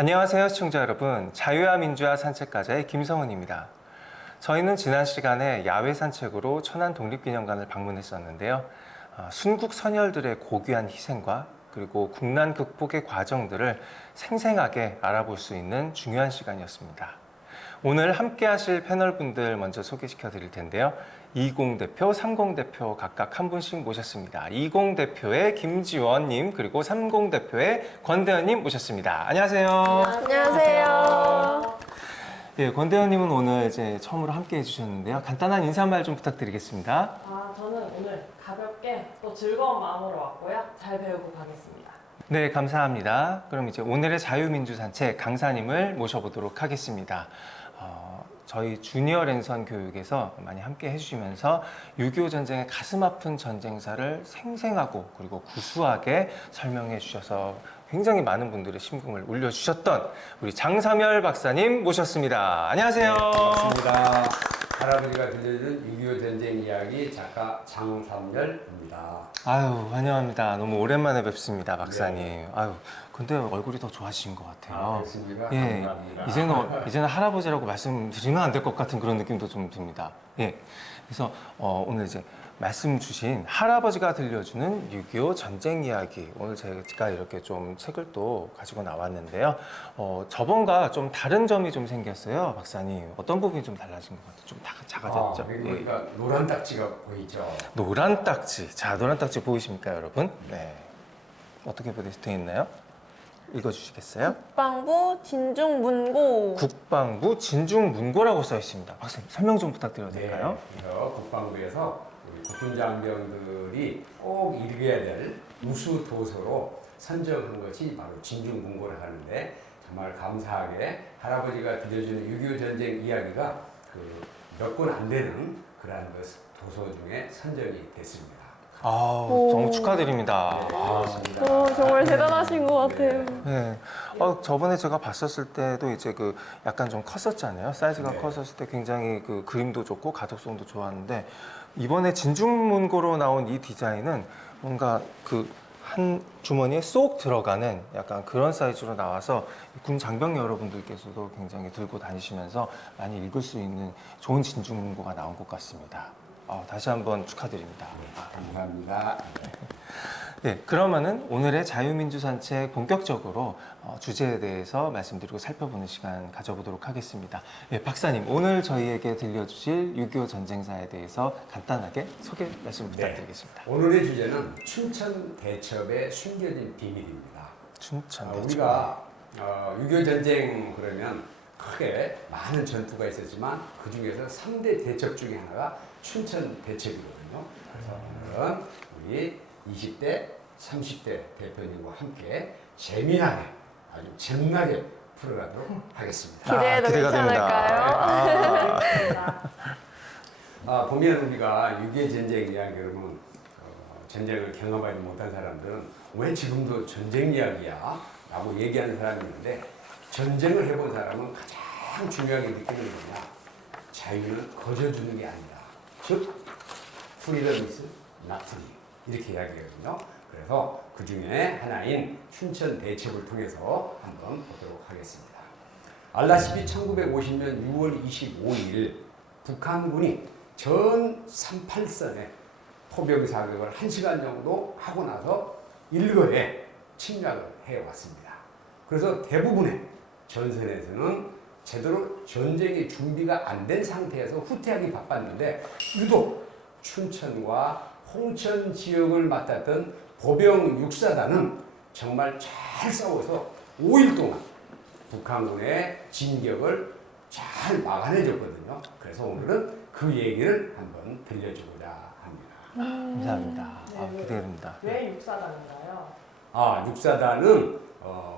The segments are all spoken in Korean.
안녕하세요, 시청자 여러분. 자유와 민주화 산책가자의 김성은입니다. 저희는 지난 시간에 야외 산책으로 천안 독립기념관을 방문했었는데요. 순국 선열들의 고귀한 희생과 그리고 국난 극복의 과정들을 생생하게 알아볼 수 있는 중요한 시간이었습니다. 오늘 함께 하실 패널분들 먼저 소개시켜 드릴 텐데요. 20 대표, 30 대표 각각 한 분씩 모셨습니다. 20 대표의 김지원님, 그리고 30 대표의 권대현님 모셨습니다. 안녕하세요. 안녕하세요. 예, 권대현님은 오늘 이제 처음으로 함께 해주셨는데요. 간단한 인사말 좀 부탁드리겠습니다. 저는 오늘 가볍게 또 즐거운 마음으로 왔고요. 잘 배우고 가겠습니다. 네, 감사합니다. 그럼 이제 오늘의 자유민주산책 강사님을 모셔보도록 하겠습니다. 저희 주니어 랜선 교육에서 많이 함께 해주시면서 6.25 전쟁의 가슴 아픈 전쟁사를 생생하고 그리고 구수하게 설명해 주셔서 굉장히 많은 분들의 심금을 울려주셨던 우리 장삼열 박사님 모셨습니다. 안녕하세요. 반갑습니다. 할아버지가 들려준 6.25 전쟁 이야기 작가 장삼열입니다. 아유, 환영합니다. 너무 오랜만에 뵙습니다, 박사님. 네. 아유, 근데 얼굴이 더 좋아지신 것 같아요. 그렇습니까? 예, 감사합니다. 이제는 할아버지라고 말씀드리면 안 될 것 같은 그런 느낌도 좀 듭니다. 예, 그래서 오늘 이제 말씀 주신 할아버지가 들려주는 6.25 전쟁 이야기, 오늘 제가 이렇게 좀 책을 또 가지고 나왔는데요. 저번과 좀 다른 점이 좀 생겼어요, 박사님. 어떤 부분이 좀 달라진 것 같아요? 좀 작아졌죠? 그러니까 노란 딱지가 보이죠. 노란 딱지. 자, 노란 딱지 보이십니까, 여러분? 네. 어떻게 되어 있나요? 읽어주시겠어요? 국방부 진중문고. 국방부 진중문고라고 써 있습니다. 박사님, 설명 좀 부탁드려도 될까요? 그래서 국방부에서 우리 국군장병들이 꼭 읽어야 될 우수 도서로 선정한 것이 바로 진중문고를 하는데, 정말 감사하게 할아버지가 들려주는 6.25 전쟁 이야기가 몇 권 안 되는 그러한 도서 중에 선정이 됐습니다. 너무 축하드립니다. 네, 고맙습니다. 정말 대단하신 것 같아요. 네. 저번에 제가 봤었을 때도 이제 약간 좀 컸었잖아요. 사이즈가 네. 컸었을 때 굉장히 그림도 좋고 가독성도 좋았는데, 이번에 진중문고로 나온 이 디자인은 뭔가 한 주머니에 쏙 들어가는 약간 그런 사이즈로 나와서 군 장병 여러분들께서도 굉장히 들고 다니시면서 많이 읽을 수 있는 좋은 진중문고가 나온 것 같습니다. 다시 한번 축하드립니다. 감사합니다. 네, 그러면은 오늘의 자유민주산책 본격적으로 주제에 대해서 말씀드리고 살펴보는 시간 가져보도록 하겠습니다. 네, 박사님, 오늘 저희에게 들려주실 6.25 전쟁사에 대해서 간단하게 소개 말씀 부탁드리겠습니다. 오늘의 주제는 춘천 대첩의 숨겨진 비밀입니다. 춘천 대첩. 우리가 6.25 전쟁 그러면 크게 많은 전투가 있었지만 그 중에서 3대 대첩 중에 하나가 춘천 대첩이거든요. 그래서 오늘은 우리 20대, 30대 대표님과 함께 재미나게 아주 재미나게 풀어가도록 하겠습니다. 기대해도 기대가 괜찮을까요? 보면 우리가 6.25 전쟁 이야기 그러면 전쟁을 경험하지 못한 사람들은 왜 지금도 전쟁 이야기야? 라고 얘기하는 사람이 있는데, 전쟁을 해본 사람은 가장 중요하게 느끼는 게 뭐냐? 자유를 거저주는 게 아니다. 즉, freedom is not free. 이렇게 이야기하거든요. 그래서 그 중에 하나인 춘천 대첩을 통해서 한번 보도록 하겠습니다. 알다시피 1950년 6월 25일 북한군이 전 38선에 포병 사격을 1시간 정도 하고 나서 일거에 침략을 해왔습니다. 그래서 대부분의 전선에서는 제대로 전쟁의 준비가 안 된 상태에서 후퇴하기 바빴는데, 유독 춘천과 홍천 지역을 맡았던 보병 육사단은 정말 잘 싸워서 5일 동안 북한군의 진격을 잘 막아내줬거든요. 그래서 오늘은 그 얘기를 한번 들려주고자 합니다. 감사합니다. 네, 기대됩니다. 왜 육사단인가요? 육사단은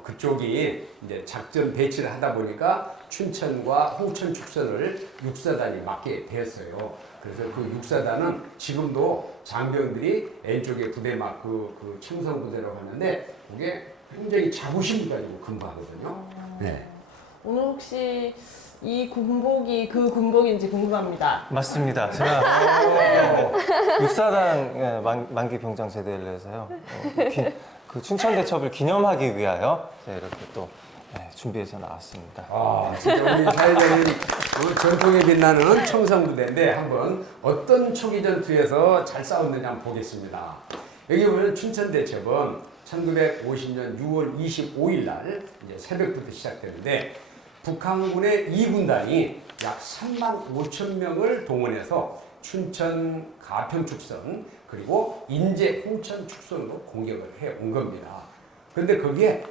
그쪽이 이제 작전 배치를 하다 보니까 춘천과 홍천 축선을 육사단이 맡게 되었어요. 그래서 그 육사단은 지금도 장병들이 N쪽에 부대 그 청성 부대라고 하는데, 그게 굉장히 자부심을 가지고 근무하거든요. 네. 오늘 혹시 이 군복이 그 군복인지 궁금합니다. 맞습니다. 제가 육사단 만기 병장 제대를 해서요. 그 춘천 대첩을 기념하기 위하여 제가 이렇게 또 네, 준비해서 나왔습니다. 아, 진짜 우리 사회적인 전통에 빛나는 청성부대인데 한번 어떤 초기 전투에서 잘 싸웠느냐 한번 보겠습니다. 여기 보면 춘천대첩은 1950년 6월 25일 날 이제 새벽부터 시작되는데 북한군의 2군단이 약 3만 5천 명을 동원해서 춘천 가평축선 그리고 인제 홍천 축선으로 공격을 해 온 겁니다. 그런데 거기에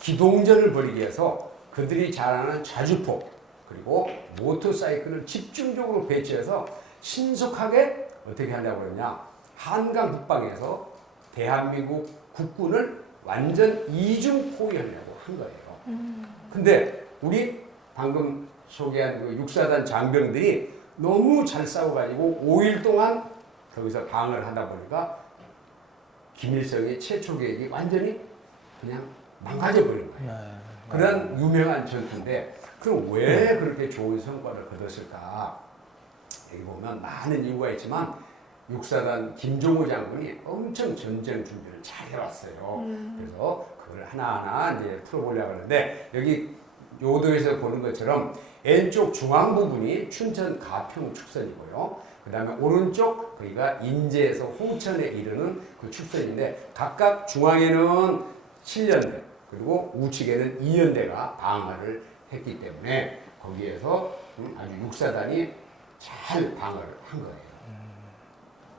기동전을 벌이기 위해서 그들이 잘 아는 자주포 그리고 모터사이클을 집중적으로 배치해서 신속하게 어떻게 하려고 그러냐 한강 북방에서 대한민국 국군을 완전 이중 포위하려고 한 거예요. 근데 우리 방금 소개한 그 육사단 장병들이 너무 잘 싸워가지고 5일 동안 거기서 방어를 하다 보니까 김일성의 최초 계획이 완전히 그냥 망가져 버린 거예요. 그런 유명한 전투인데 그럼 왜 그렇게 좋은 성과를 거뒀을까? 여기 보면 많은 이유가 있지만 육사단 김종호 장군이 엄청 전쟁 준비를 잘 해왔어요. 그래서 그걸 하나하나 이제 풀어보려고 하는데 여기 요도에서 보는 것처럼 왼쪽 중앙 부분이 춘천 가평 축선이고요. 그 다음에 오른쪽 거기가 인제에서 홍천에 이르는 그 축선인데 각각 중앙에는 7연대 그리고 우측에는 2연대가 방어를 했기 때문에 거기에서 아주 육사단이 잘 방어를 한 거예요.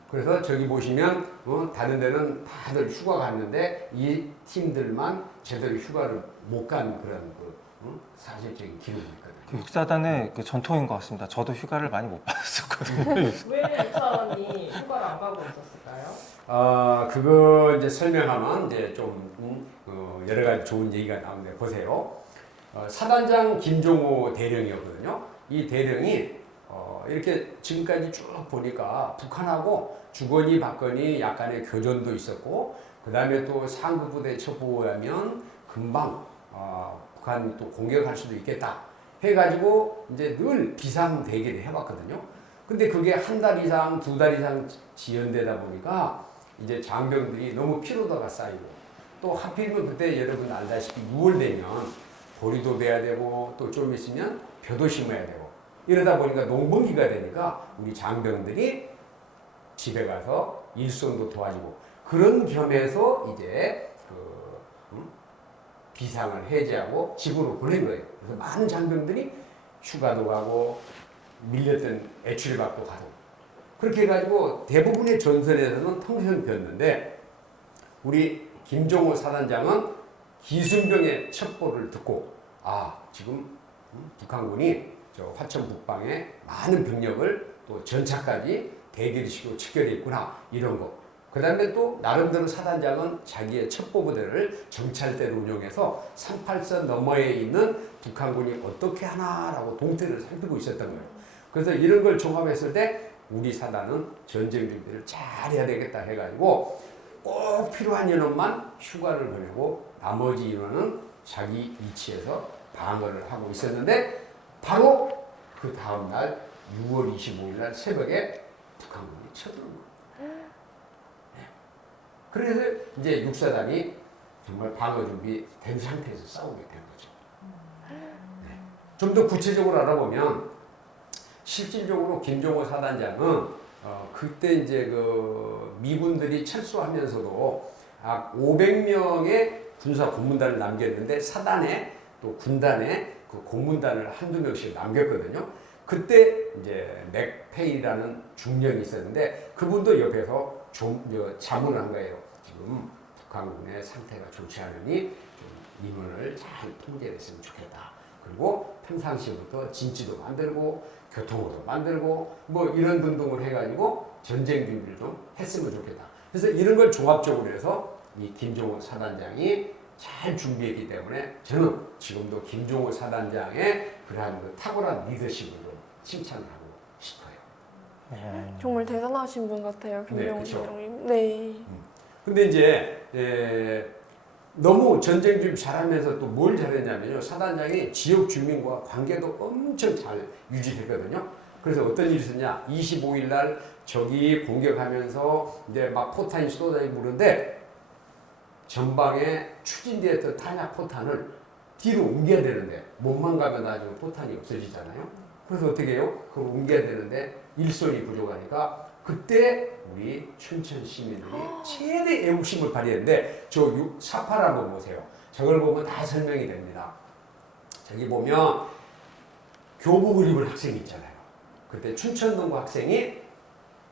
그래서 저기 보시면 다른 데는 다들 휴가 갔는데 이 팀들만 제대로 휴가를 못 간 그런 사실적인 기록이 있거든요. 그 육사단의 그 전통인 것 같습니다. 저도 휴가를 많이 못 받았었거든요. 왜 육사단이 휴가를 안 가고 있었을까요? 그거 이제 설명하면 이제 좀 여러 가지 좋은 얘기가 나오는데 보세요. 사단장 김종호 대령이었거든요. 이 대령이 이렇게 지금까지 쭉 보니까 북한하고 주거니 받거니 약간의 교전도 있었고 그 다음에 또 상급부대 첩보에 하면 금방 북한이 또 공격할 수도 있겠다 해가지고 이제 늘 비상대기를 해봤거든요. 근데 그게 한 달 이상, 두 달 이상 지연되다 보니까 이제 장병들이 너무 피로도가 쌓이고 또 하필이면 그때 여러분 알다시피 6월 되면 보리도 베야 되고 또 좀 있으면 벼도 심어야 되고 이러다 보니까 농번기가 되니까 우리 장병들이 집에 가서 일손도 도와주고 그런 겸해서 이제 비상을 해제하고 집으로 보낸 거예요. 그래서 많은 장병들이 휴가도 가고 밀렸던 애출을 받고 가고 그렇게 해가지고 대부분의 전선에서는 통행되었는데 우리 김종호 사단장은 기순병의 첩보를 듣고 지금 북한군이 저 화천 북방에 많은 병력을 또 전차까지 대기시키고 척결해 있구나 이런 거. 그 다음에 또 나름대로 사단장은 자기의 첩보부대를 정찰대로 운영해서 38선 너머에 있는 북한군이 어떻게 하나라고 동태를 살피고 있었던 거예요. 그래서 이런 걸 종합했을 때 우리 사단은 전쟁 준비를 잘 해야 되겠다 해가지고 꼭 필요한 인원만 휴가를 보내고 나머지 인원은 자기 위치에서 방어를 하고 있었는데 바로 그 다음날 6월 25일 날 새벽에 북한군이 쳐들어온 거예요. 그래서 이제 육사단이 정말 방어 준비된 상태에서 싸우게 된 거죠. 좀 더 구체적으로 알아보면 실질적으로 김종호 사단장은 그때 이제 그 미군들이 철수하면서도 500명의 군사 고문단을 남겼는데 사단에 또 군단에 그 고문단을 한두 명씩 남겼거든요. 그때 이제 맥페이라는 중령이 있었는데 그분도 옆에서 좀 자문을 한 거예요. 지금 북한군의 상태가 좋지 않으니 좀 인원을 잘 통제했으면 좋겠다. 그리고 평상시부터 진지도 만들고 교통으로 만들고 뭐 이런 등등을 해가지고 전쟁 준비를 좀 했으면 좋겠다. 그래서 이런 걸 종합적으로 해서 이 김종호 사단장이 잘 준비했기 때문에 저는 지금도 김종호 사단장의 그러한 그 탁월한 리더십을 좀 칭찬하고 싶어요. 정말 대단하신 분 같아요, 김종호 그쵸. 대령님. 네. 근데 이제 너무 전쟁 준비 잘하면서 또 뭘 잘했냐면요. 사단장이 지역 주민과 관계도 엄청 잘 유지했거든요. 그래서 어떤 일이 있었냐. 25일 날 적이 공격하면서 이제 막 포탄이 쏟아지고 그러는데 전방에 추진되었던 탄약 포탄을 뒤로 옮겨야 되는데 몸만 가면 나중에 포탄이 없어지잖아요. 그래서 어떻게 해요? 그걸 옮겨야 되는데 일손이 부족하니까 그때 우리 춘천 시민들이 최대 애국심을 발휘했는데 저 사팔 한번 보세요. 저걸 보면 다 설명이 됩니다. 저기 보면 교복을 입은 학생이 있잖아요. 그때 춘천동구 학생이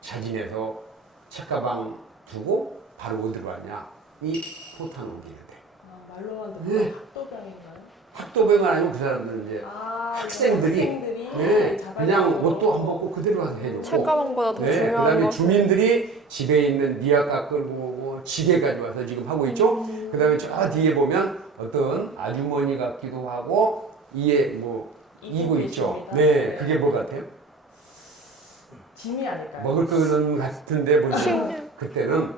자진해서 책가방 두고 바로 어디로 왔냐? 이 포탄 옮기는데. 아, 말로만 네. 듣고 학도병인가요? 학도병은 아니고 그 사람들은 이제 학생들이 네, 자발적으로 그냥 옷도 안 벗고 그대로 와서 해놓고 책가방보다 더 네, 중요한 그다음에 것. 주민들이 집에 있는 미약가 끌고 오고 지게 가져와서 지금 하고 있죠. 그다음에 저 뒤에 보면 어떤 아주머니 같기도 하고 이에 뭐 이고 있죠. 있습니다. 네, 그게 뭐 같아요? 짐이 아닐까요? 먹을 거는 같은데 보니까 식량. 그때는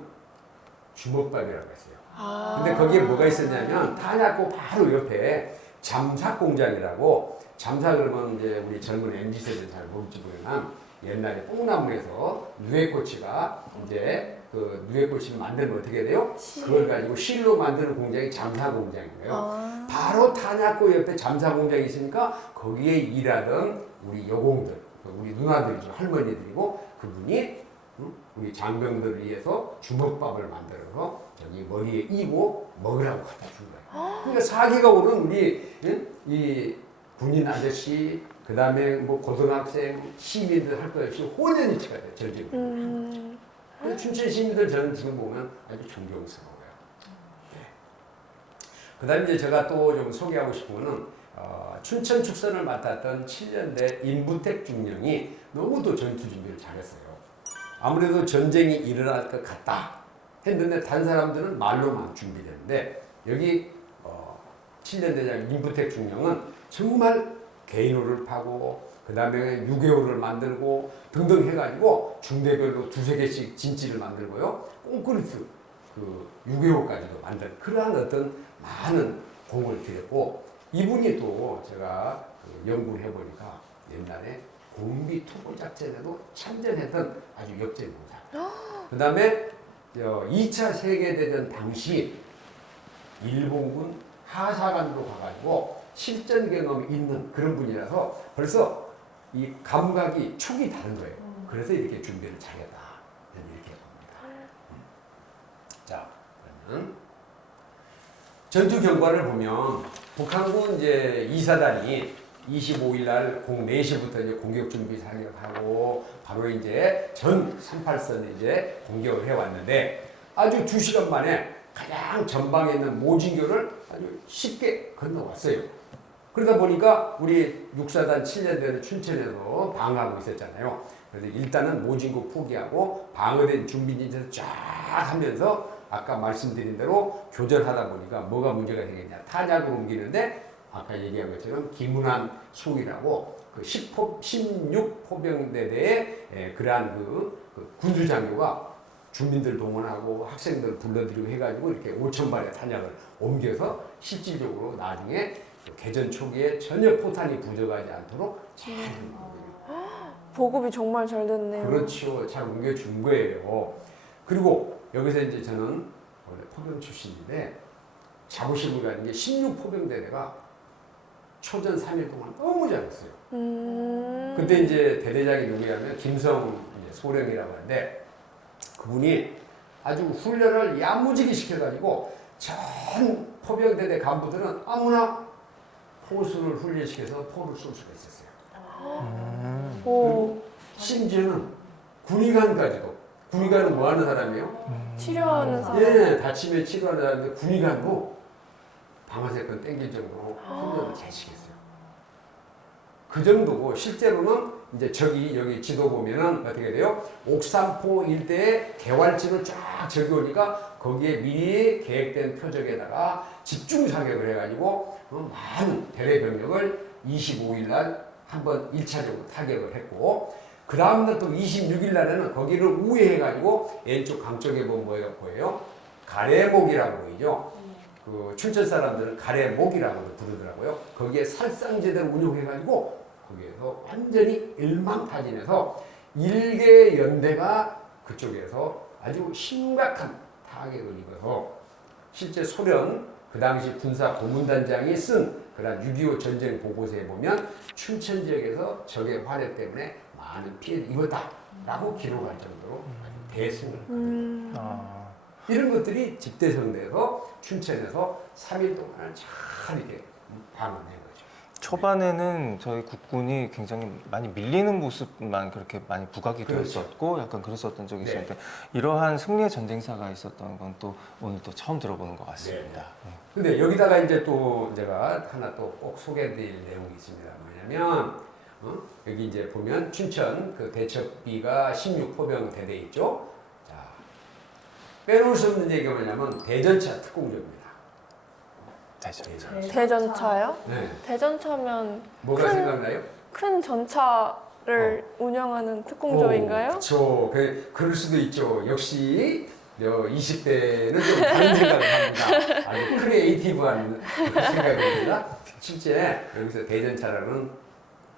주먹밥이라고 했어요. 아. 근데 거기에 뭐가 있었냐면 탄약고 바로 옆에 잠삭 공장이라고 잠사 그러면 이제 우리 젊은 MZ 세대 잘 모를지 모르지만 옛날에 뽕나무에서 누에꼬치가 이제 그 누에꼬치를 만들면 어떻게 돼요? 그걸 가지고 실로 만드는 공장이 잠사 공장이에요. 아. 바로 탄약고 옆에 잠사 공장이 있으니까 거기에 일하던 우리 여공들, 우리 누나들이죠. 할머니들이고 그분이 우리 장병들을 위해서 주먹밥을 만들어서 저기 머리에 이고 먹으라고 갖다 준 거예요. 그러니까 사기가 오른 우리 이 군인 아저씨, 그 다음에 뭐 고등학생, 시민들 할 것 없이 혼연일체가 돼요. 절정으로. 그래서 춘천 시민들 저는 지금 보면 아주 존경스러워요. 네. 그 다음에 이제 제가 또 좀 소개하고 싶은 거는 춘천 축선을 맡았던 7년대 임부택 중령이 너무도 전투 준비를 잘했어요. 아무래도 전쟁이 일어날 것 같다 했는데 다른 사람들은 말로만 준비되는데 여기 7년대장 임부택 중령은 정말 개인호를 파고 그 다음에 6개호를 만들고 등등 해가지고 중대별로 2~3개씩 진지를 만들고요. 꽁크리트 그 6개호까지도 만든 그러한 어떤 많은 공을 들였고 이분이 또 제가 그 연구를 해보니까 옛날에 공비 투고 작전에도 참전했던 아주 역대명사. 그 다음에 2차 세계대전 당시 일본군 하사관으로 가가지고 실전 경험이 있는 그런 분이라서 벌써 이 감각이 축이 다른 거예요. 그래서 이렇게 준비를 잘했다. 이렇게 봅니다. 자, 그러면 전투 경과를 보면 북한군 이제 2사단이 25일 날 04시부터 이제 공격 준비 사격하고 바로 이제 전 38선에 이제 공격을 해왔는데 아주 2시간 만에 가장 전방에 있는 모진교를 아주 쉽게 건너왔어요. 그러다 보니까 우리 6사단 7년대는 춘천에서 방어하고 있었잖아요. 그래서 일단은 모진교 포기하고 방어된 준비진에서 쫙 하면서 아까 말씀드린 대로 교전하다 보니까 뭐가 문제가 생겼냐. 탄약으로 옮기는데 아까 얘기한 것처럼 김은환 소위라고 그 16포병대대의 그러한 그 군수장교가 주민들 동원하고 학생들 불러들이고 해가지고 이렇게 5,000발의 탄약을 옮겨서 실질적으로 나중에 개전 초기에 전혀 포탄이 부족하지 않도록 잘 옮겨요. 보급이 정말 잘 됐네요. 그렇죠. 잘 옮겨준 거예요. 그리고 여기서 이제 저는 원래 포병 출신인데 자부심을 가진 게 16포병대대가 초전 3일 동안 너무 잘했어요. 그때 이제 대대장이 누구냐면 김성 소령이라고 하는데 그분이 아주 훈련을 야무지게 시켜가지고 전 포병대대 간부들은 아무나 포수를 훈련시켜서 포를 쏠 수가 있었어요. 오, 심지어는 군의관까지도. 군의관은 뭐 하는 사람이에요? 치료하는 사람. 예, 다치면 치료하는 사람인데 군의관도 방아쇠권 땡길 정도로 훈련을 잘 시켰어요. 그 정도고 실제로는 이제 여기 지도 보면은 어떻게 돼요? 옥산포 일대에 개활지로 쫙 적용하니까 거기에 미리 계획된 표적에다가 집중 사격을 해가지고 많은 대대 병력을 25일 날 한번 1차적으로 타격을 했고 그 다음날 또 26일 날에는 거기를 우회해가지고 왼쪽 강쪽에 보면 뭐가 보여요? 가래목이라고 보이죠? 그 춘천 사람들은 가래목이라고 부르더라고요. 거기에 살상제대로 운용해가지고 거기에서 완전히 일망타진해서 일개 연대가 그쪽에서 아주 심각한 타격을 입어서 실제 소련 그 당시 군사 고문단장이 쓴 그런 6.25 전쟁 보고서에 보면 춘천 지역에서 적의 활약 때문에 많은 피해를 입었다라고 기록할 정도로 아주 대승을 아, 이런 것들이 집대성돼서 춘천에서 3일 동안 잘 이렇게 방어된 거죠. 초반에는 저희 국군이 굉장히 많이 밀리는 모습만 그렇게 많이 부각이 그렇죠. 되었었고 약간 그랬었던 적이 네. 있었는데 이러한 승리의 전쟁사가 있었던 건 또 오늘 또 처음 들어보는 것 같습니다. 근데 여기다가 이제 또 제가 하나 또 꼭 소개해드릴 내용이 있습니다. 뭐냐면 여기 이제 보면 춘천 그 대첩비가 16포병 대대 있죠. 자, 빼놓을 수 없는 얘기가 뭐냐면 대전차 특공대입니다. 대전. 대전차요? 네. 대전차면 뭐가 큰- 생각나요? 큰 전차를 운영하는 특공조인가요? 그렇죠. 그럴 수도 있죠. 역시 20대는 좀 다른 생각을 합니다. 아주 크리에이티브한 생각입니다. 실제 여기서 대전차라는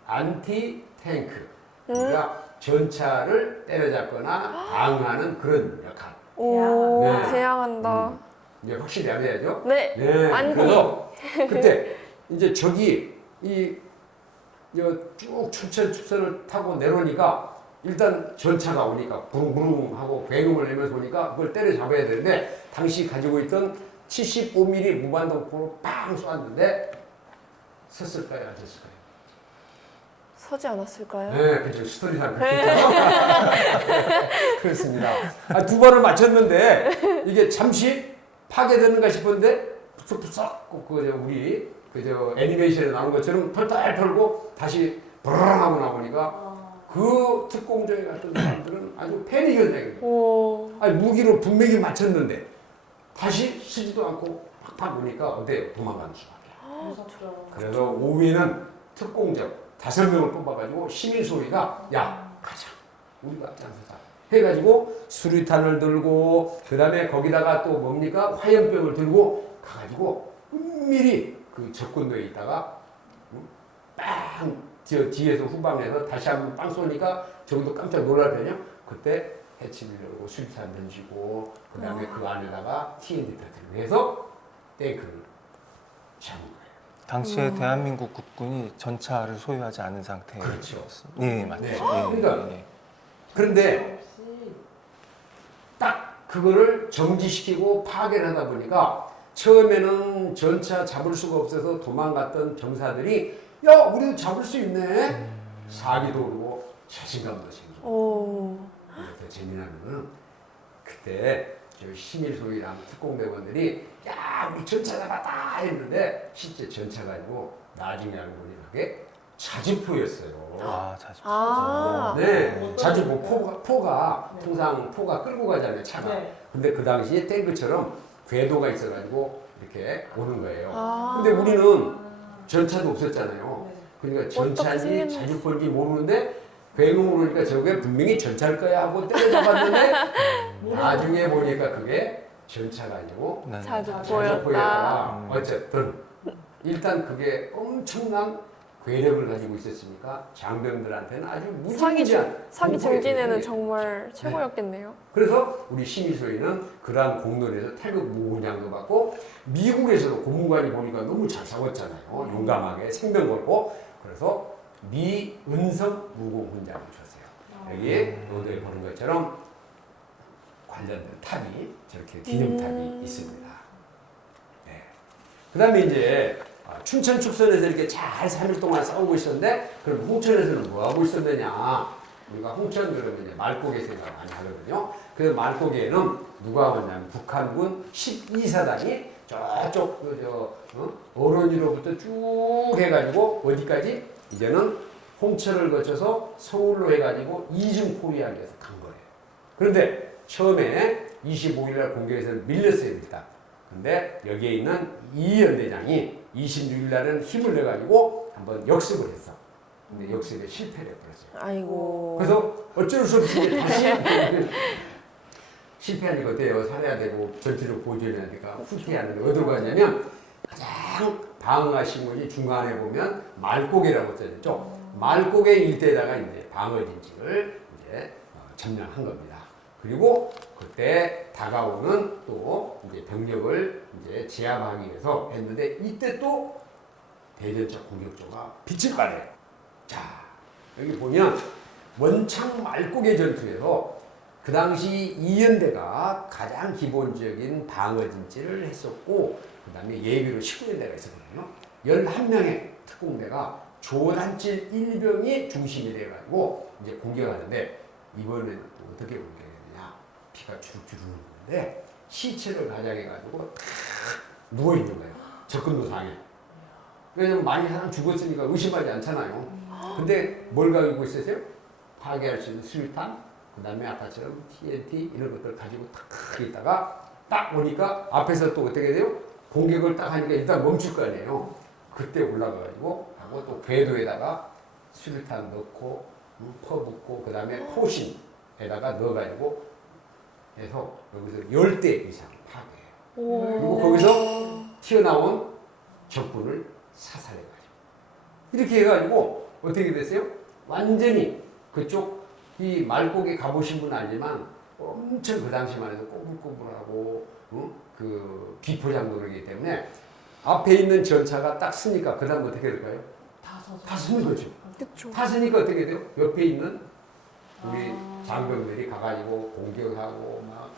안티 탱크, 그러니까 전차를 때려잡거나 방어하는 그런 역할. 오, 네. 대양한다. 이제 확실히 알아야죠. 네. 네. 안티. 그래서 그때 이제 적이 쭉 춘천 축선을 타고 내려오니까 일단 전차가 오니까 부릉부릉 하고 배경을 내면서 오니까 그걸 때려잡아야 되는데 당시 가지고 있던 75mm 무반동포를 빵 쏘았는데 섰을까요? 안 섰을까요? 서지 않았을까요? 네, 그렇죠. 스토리상 그렇겠죠. 그렇습니다. 두 번을 맞췄는데 이게 잠시 파괴되는가 싶었는데 푸석푸석 우리 애니메이션에 나온 것처럼 펄펄 털고 다시 브르릉 하고 나오니까 그 특공조에 갔던 사람들은 아주 패닉이었네. 오. 아니 무기로 분명히 맞췄는데 다시 쓰지도 않고 팍팍 오니까 어때요? 도망가는 수밖에. 무섭죠. 그래서 오후에는 특공적 5명을 뽑아가지고 시민 소리가 야 가자 우리가 앞장서자 해가지고 수류탄을 들고 그 다음에 거기다가 또 뭡니까 화염병을 들고 가가지고 은밀히 그 적군도에 있다가 빵 뒤에서 후방에서 다시 한번 빵 쏘니까 저기도 깜짝 놀랄거든요. 그때 해치려고 수류탄 던지고 그 다음에 그 안에다가 TNT 터뜨리고 해서 탱크를 잡은 거예요. 당시에 대한민국 국군이 전차를 소유하지 않은 상태였습니다. 그렇죠. 네, 맞죠. 네. 예, 그러니까 예. 그런데 역시 딱 그거를 정지시키고 파괴를 하다 보니까 처음에는 전차 잡을 수가 없어서 도망갔던 병사들이 야 우리도 잡을 수 있네 사기도 오르고 자신감도 생기고 오. 더 재미난 거는 그때 저 시밀소위랑 특공대원들이 야 우리 전차 잡았다 했는데 실제 전차가 아니고 나중에 알고 보니 그게 자주포였어요. 아, 자주. 아. 네, 자주포 포가 네. 통상 포가 끌고 가잖아요 차가. 네. 근데 그 당시에 탱크처럼 궤도가 있어가지고 이렇게 오는 거예요. 아. 근데 우리는 전차도 없었잖아요. 네. 그러니까 어떻게 전차인지 생겼는지. 자주포인지 모르는데 배경으로 보니까 저게 분명히 전차일 거야 하고 때려잡았는데 나중에 보니까 그게 전차가 아니고 네. 자주포였다. 자주포였다. 어쨌든 일단 그게 엄청난 괴력을 가지고 있었으니까 장병들한테는 아주 무지무지한 사기 공포의 증진에는 대상이에요. 정말 최고였겠네요. 그래서 우리 시민소위는 그러한 공로에서 태극 무훈장도 받고 미국에서도 고문관이 보니까 너무 잘 싸웠잖아요. 용감하게 생명 걸고 그래서 미은성 무공훈장을 줬어요. 여기 노드에 보는 것처럼 관련된 탑이 저렇게 기념탑이 있습니다. 네. 그 다음에 이제 춘천 축선에서 이렇게 잘 3일 동안 싸우고 있었는데 그럼 홍천에서는 뭐 하고 있었느냐? 우리가 홍천 그러면 이제 말고개 생각 많이 하거든요. 그래서 말고개에는 누가 왔냐면 북한군 12사단이 저쪽 어론이로부터 쭉 해가지고 어디까지? 이제는 홍천을 거쳐서 서울로 해가지고 이중코리아에서 간 거예요. 그런데 처음에 25일날 공격에서 밀렸어요 일단. 근데 여기에 있는 이연대장이 26일날은 힘을 내가지고 한번 역습을 했어. 근데 역습에 실패를 해버렸어요. 아이고. 그래서 어쩔 수 없이 이제 다시 실패하니까 어때요? 살아야 되고 전투력 보존해야 되니까 후퇴하는데 어디로 가냐면 가장 방어하신 분이 중간에 보면 말고개라고 써있죠. 말고개 일대에다가 이제 방어 진지를 이제 점령한 겁니다. 그리고 그때 다가오는 또 이제 병력을 이제 제압하기 위해서 했는데 이때 또 대전적 공격조가 빛을 발해요. 자, 여기 보면 원창 말국의 전투에서 그 당시 이연대가 가장 기본적인 방어 진지를 했었고 그 다음에 예비로 19연대가 있었거든요. 11명의 특공대가 조단칠 일병이 중심이 돼가지고 이제 공격하는데 이번에는 또 어떻게 공격했느냐. 피가 주룩주룩 흐르는데 시체를 가장해가지고 탁 누워있는 거예요. 접근도상에. 왜냐면 많이 사람 죽었으니까 의심하지 않잖아요. 근데 뭘 가지고 있었어요? 파괴할 수 있는 수류탄, 그 다음에 아까처럼 TNT 이런 것들 가지고 탁 있다가 딱 오니까 앞에서 또 어떻게 돼요? 공격을 딱 하니까 일단 멈출 거 아니에요. 그때 올라가가지고 하고 또 궤도에다가 수류탄 넣고 퍼붓고 그 다음에 포신에다가 넣어가지고 해서 여기서 10대 이상 파괴해요. 그리고 거기서 튀어나온 적군을 사살해가지고 이렇게 해가지고 어떻게 됐어요? 완전히 그쪽 이 말고기 가보신 분은 알지만 엄청 그 당시만 해도 꼬불꼬불하고 그 기포장도 그러기 때문에 앞에 있는 전차가 딱 쓰니까 그 다음 어떻게 될까요? 다 쓰는 거죠. 그쵸. 다 쓰니까 어떻게 돼요? 옆에 있는 우리 장병들이 가가지고 공격하고 막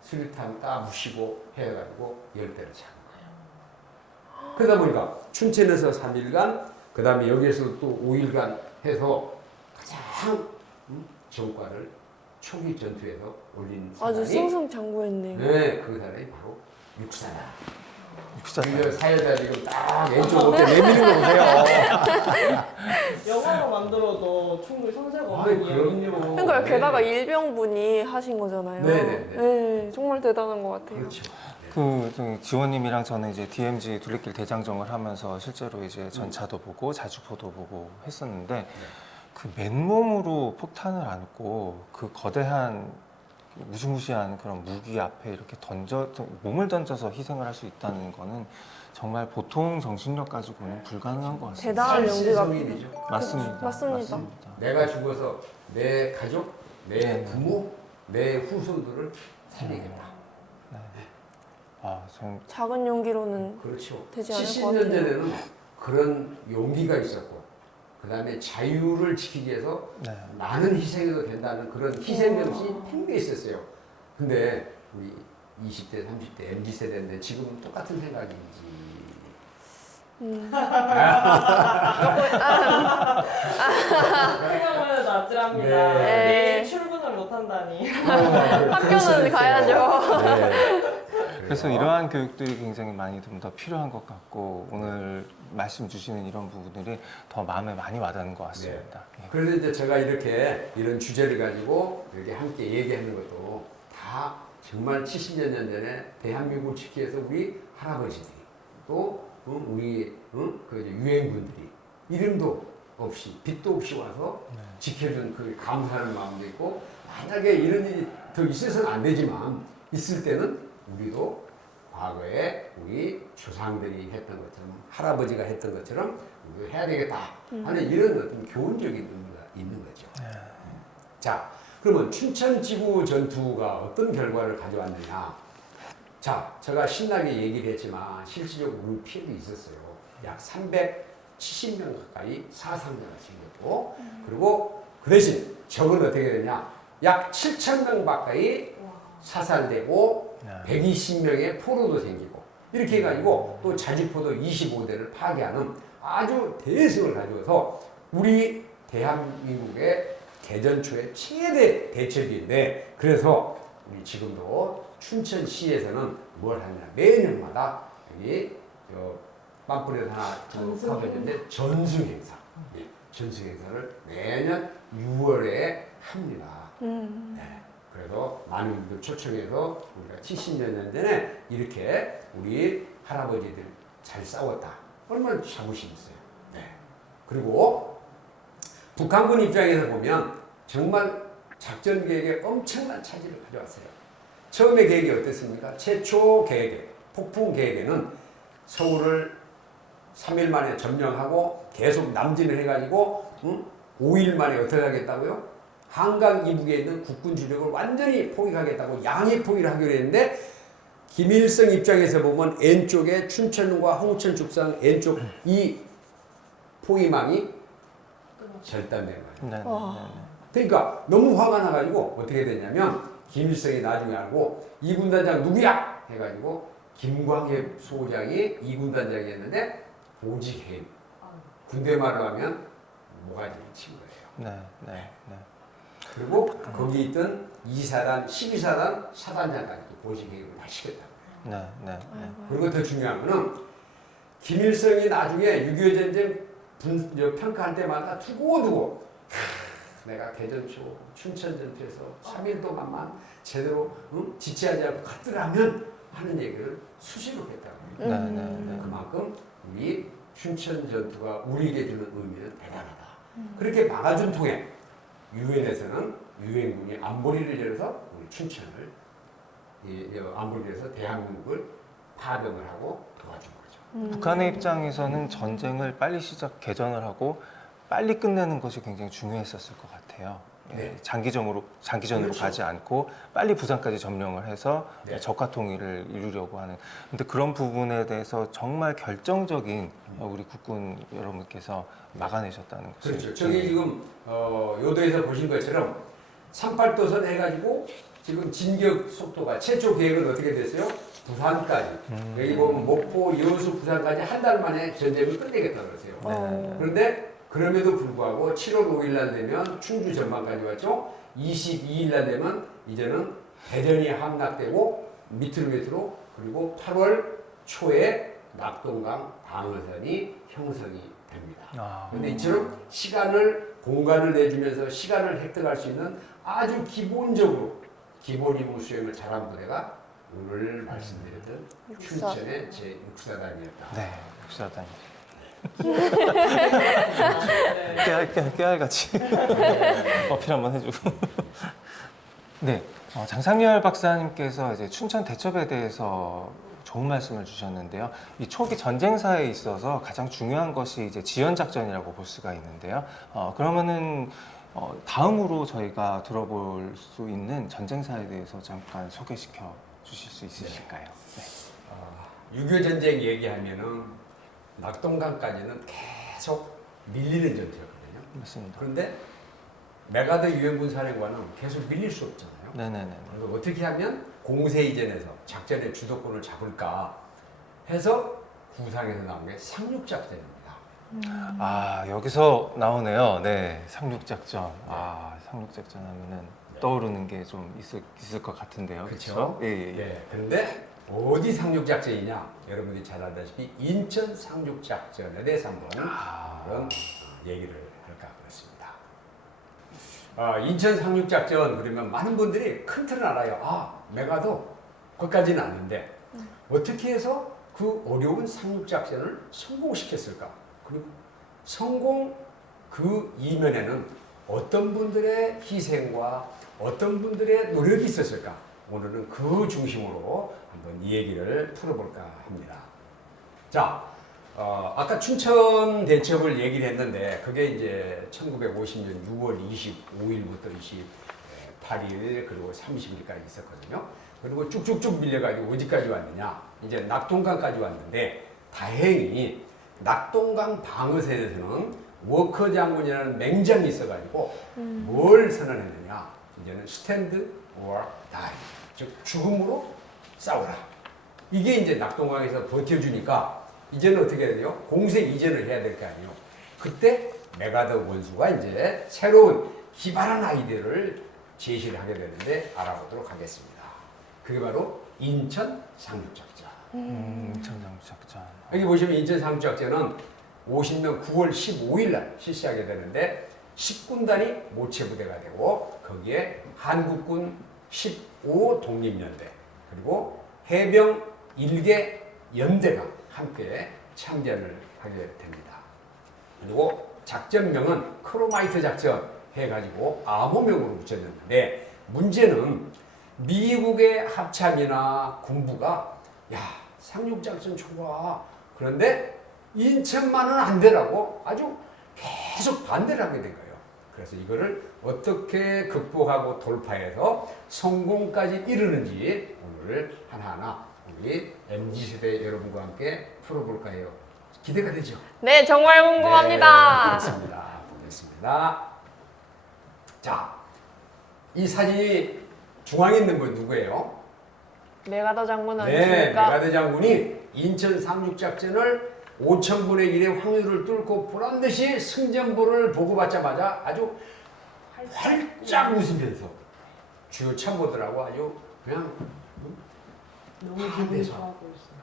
수류탄 따부시고 해가지고 열대를 잡은 거예요. 그러다 보니까 춘천에서 3일간 그 다음에 여기에서 또 5일간 해서 가장 전과를 초기 전투에서 올린 아주 사람이 승승장구했네요. 네, 그 사람이 바로 육사다. 육사다. 그 사여자 지금 딱 왼쪽 어깨 내미는 거 보세요. 영화로 만들어도 충분히 손색 아이, 없는 이야기인데. 그럼요. 그러니까 네. 게다가 일병분이 하신 거잖아요. 네네네. 네, 정말 대단한 것 같아요. 그렇죠. 그 지원님이랑 저는 이제 DMZ 둘레길 대장정을 하면서 실제로 이제 전차도 보고 자주포도 보고 했었는데 그 맨몸으로 폭탄을 안고 그 거대한 무시무시한 그런 무기 앞에 이렇게 몸을 던져서 희생을 할 수 있다는 거는 정말 보통 정신력 가지고는 불가능한 것 같습니다. 대단한 용기가 성인이죠. 맞습니다. 맞습니다. 내가 죽어서 내 가족, 내 네. 부모, 내 후손들을 살리겠다. 전 작은 용기로는 그렇죠. 되지 않을 것 70년 같아요. 전에는 그런 용기가 있었고, 그 다음에 자유를 지키기 위해서 네. 많은 희생해도 된다는 그런 희생정신이 팽배해 있었어요. 근데 우리 20대, 30대, MZ세대인데 지금 똑같은 생각인지. 생각만 해도 아찔합니다. 네. 내일 출근을 못한다니. 학교는 가야죠. 네. 그래서 이러한 교육들이 굉장히 많이 좀 더 필요한 것 같고 오늘 말씀 주시는 이런 부분들이 더 마음에 많이 와닿는 것 같습니다. 예. 그래서 이제 제가 이렇게 이런 주제를 가지고 이렇게 함께 얘기하는 것도 다 정말 70여 년 전에 대한민국을 지키기 위해서 우리 할아버지들이 또 우리 그 유엔군들이 이름도 없이 빛도 없이 와서 지켜준 그 감사하는 마음도 있고 만약에 이런 일이 더 있어서는 안 되지만 있을 때는 우리도 과거에 우리 조상들이 했던 것처럼 할아버지가 했던 것처럼 우리도 해야 되겠다 하는 이런 어떤 교훈적인 의미가 있는 거죠. 자, 그러면 춘천지구 전투가 어떤 결과를 가져왔느냐? 자, 제가 신나게 얘기를 했지만 실질적으로 우리 피해도 있었어요. 약 370명 가까이 사상자가 생겼고 그리고 그 대신 적은 어떻게 되냐? 약 7,000명 가까이 사살되고 120명의 포로도 생기고 이렇게 해가지고 또 자주포도 25대를 파괴하는 아주 대승을 가져와서 우리 대한민국의 개전 초의 최대 대책인데 그래서 우리 지금도 춘천시에서는 뭘 하냐 매년마다 여기 빰뿌리에서 하나 하고 있는데 전승행사 전승행사를 매년 6월에 합니다. 네. 그래서 많은 분들 초청해서 우리가 70년 전에 이렇게 우리 할아버지들 잘 싸웠다. 얼마나 자부심 있어요. 네. 그리고 북한군 입장에서 보면 정말 작전 계획에 엄청난 차질을 가져왔어요. 처음에 계획이 어땠습니까? 최초 계획에, 폭풍 계획에는 서울을 3일 만에 점령하고 계속 남진을 해가지고 5일 만에 어떻게 하겠다고요? 한강 이북에 있는 국군 주력을 완전히 포기하겠다고 양해 포기를 하기로 했는데 김일성 입장에서 보면 N쪽에 춘천과 홍천 죽상 N쪽 이 포위망이 절단된 거예요. 네, 와. 그러니까 너무 화가 나가지고 어떻게 됐냐면 김일성이 나중에 알고 이군단장 누구야? 해가지고 김광엽 소장이 이군단장이었는데 보직해임. 군대 말로 하면 모가지를 친 거예요. 네, 네, 네. 그리고 거기 있던 2사단, 12사단 사단장까지도 보직해임을 다 시켰다. 네, 네, 네. 아이고. 그리고 더 중요한 거는 김일성이 나중에 6.25 전쟁 평가할 때마다 두고두고 내가 대전초 춘천전투에서 3일 동안만 제대로 지체하지 않고 갔더라면 하는 얘기를 수시로 했다고요. 네, 네, 네. 그만큼 우리 춘천전투가 우리에게 주는 의미는 대단하다. 그렇게 막아준 통에 유엔에서는 유엔군이 안보리를 열어서 우리 춘천을 안보리를 해서 대한민국을 파병을 하고 도와준 거죠. 북한의 입장에서는 전쟁을 빨리 개전을 하고 빨리 끝내는 것이 굉장히 중요했었을 것 같아요. 예, 네. 장기전으로 그렇죠. 가지 않고 빨리 부산까지 점령을 해서 네. 적화 통일을 이루려고 하는. 근데 그런 부분에 대해서 정말 결정적인 우리 국군 여러분께서 막아내셨다는 것을. 그렇죠. 저기 지금 요도에서 보신 것처럼 38도선 해가지고 지금 진격 속도가 최초 계획은 어떻게 됐어요? 부산까지. 여기 보면 목포, 여수, 부산까지 한 달 만에 전쟁을 끝내겠다고 그랬어요. 어. 그런데 그럼에도 불구하고 7월 5일 날 되면 충주 전망까지 왔죠. 22일 날 되면 이제는 대전이 함락되고 밑으로 그리고 8월 초에 낙동강 방어선이 형성이 됩니다. 아, 그런데 이처럼 시간을 공간을 내주면서 시간을 획득할 수 있는 아주 기본적으로 기본 임무 수행을 잘한 부대가 오늘 말씀드렸던 육사. 춘천의 제6사단이었다. 네, 역사단. 네. 깨알같이 어필 한번 해주고. 네, 장상열 박사님께서 이제 춘천 대첩에 대해서 좋은 말씀을 주셨는데요. 이 초기 전쟁사에 있어서 가장 중요한 것이 이제 지연 작전이라고 볼 수가 있는데요. 그러면은 다음으로 저희가 들어볼 수 있는 전쟁사에 대해서 잠깐 소개시켜 주실 수 있으실까요? 네. 6.25 전쟁 얘기하면은 낙동강까지는 계속 밀리는 전투였거든요. 맞습니다. 그런데 메가더 유엔군 사령관은 계속 밀릴 수 없잖아요. 네네네. 그래서 어떻게 하면 공세 이전에서 작전의 주도권을 잡을까 해서 구상에서 나온 게 상륙작전입니다. 아, 여기서 나오네요. 네, 상륙작전. 아, 상륙작전 하면은 떠오르는 게 좀 있을 것 같은데요. 그렇죠? 예, 예, 예. 예. 그런데 어디 상륙작전이냐? 여러분들이 잘 알다시피 인천 상륙작전에 대해서 한번 그런 얘기를 할까 그렇습니다. 인천 상륙작전 그러면 많은 분들이 큰 틀은 알아요. 메가도 거기까지는 아는데 어떻게 해서 그 어려운 상륙작전을 성공시켰을까? 그리고 성공 그 이면에는 어떤 분들의 희생과 어떤 분들의 노력이 있었을까? 오늘은 그 중심으로 한번 이 얘기를 풀어볼까 합니다. 자, 아까 춘천 대첩을 얘기를 했는데 그게 이제 1950년 6월 25일부터 28일 그리고 30일까지 있었거든요. 그리고 쭉쭉쭉 밀려가지고 어디까지 왔느냐? 이제 낙동강까지 왔는데 다행히 낙동강 방어선에서는 워커 장군이라는 맹장이 있어가지고 뭘 선언했느냐? 이제는 스탠드 or die, 즉 죽음으로 싸우라. 이게 이제 낙동강에서 버텨주니까 이제는 어떻게 해야 돼요? 공세 이전을 해야 될 거 아니에요. 그때 메가더 원수가 이제 새로운 기발한 아이디어를 제시를 하게 되는데 알아보도록 하겠습니다. 그게 바로 인천 상륙작전. 인천 상륙작전. 여기 보시면 인천 상륙작전은 50년 9월 15일 날 실시하게 되는데 10군단이 모체부대가 되고 거기에 한국군 15 독립연대 그리고 해병 1개 연대가 함께 참전을 하게 됩니다. 그리고 작전명은 크로마이트 작전 해가지고 암호명으로 붙였는데 문제는 미국의 합참이나 군부가 야 상륙작전 좋아 그런데 인천만은 안 되라고 아주 계속 반대를 하게 된 거예요. 그래서 이거를 어떻게 극복하고 돌파해서 성공까지 이르는지 오늘 하나하나 우리 MZ세대 여러분과 함께 풀어볼까요? 기대가 되죠? 네, 정말 궁금합니다. 보겠습니다. 보겠습니다. 자, 이 사진이 중앙에 있는 분 누구예요? 메가더 장군 네, 아니십니까? 메가더 장군이 인천 상륙작전을 5,000분의 1의 확률을 뚫고 보란듯이 승전보를 보고받자마자 아주 활짝 웃으면서 주요 참모들하고 아주 그냥 너무 다 기분이 돼서. 좋아하고 있어요.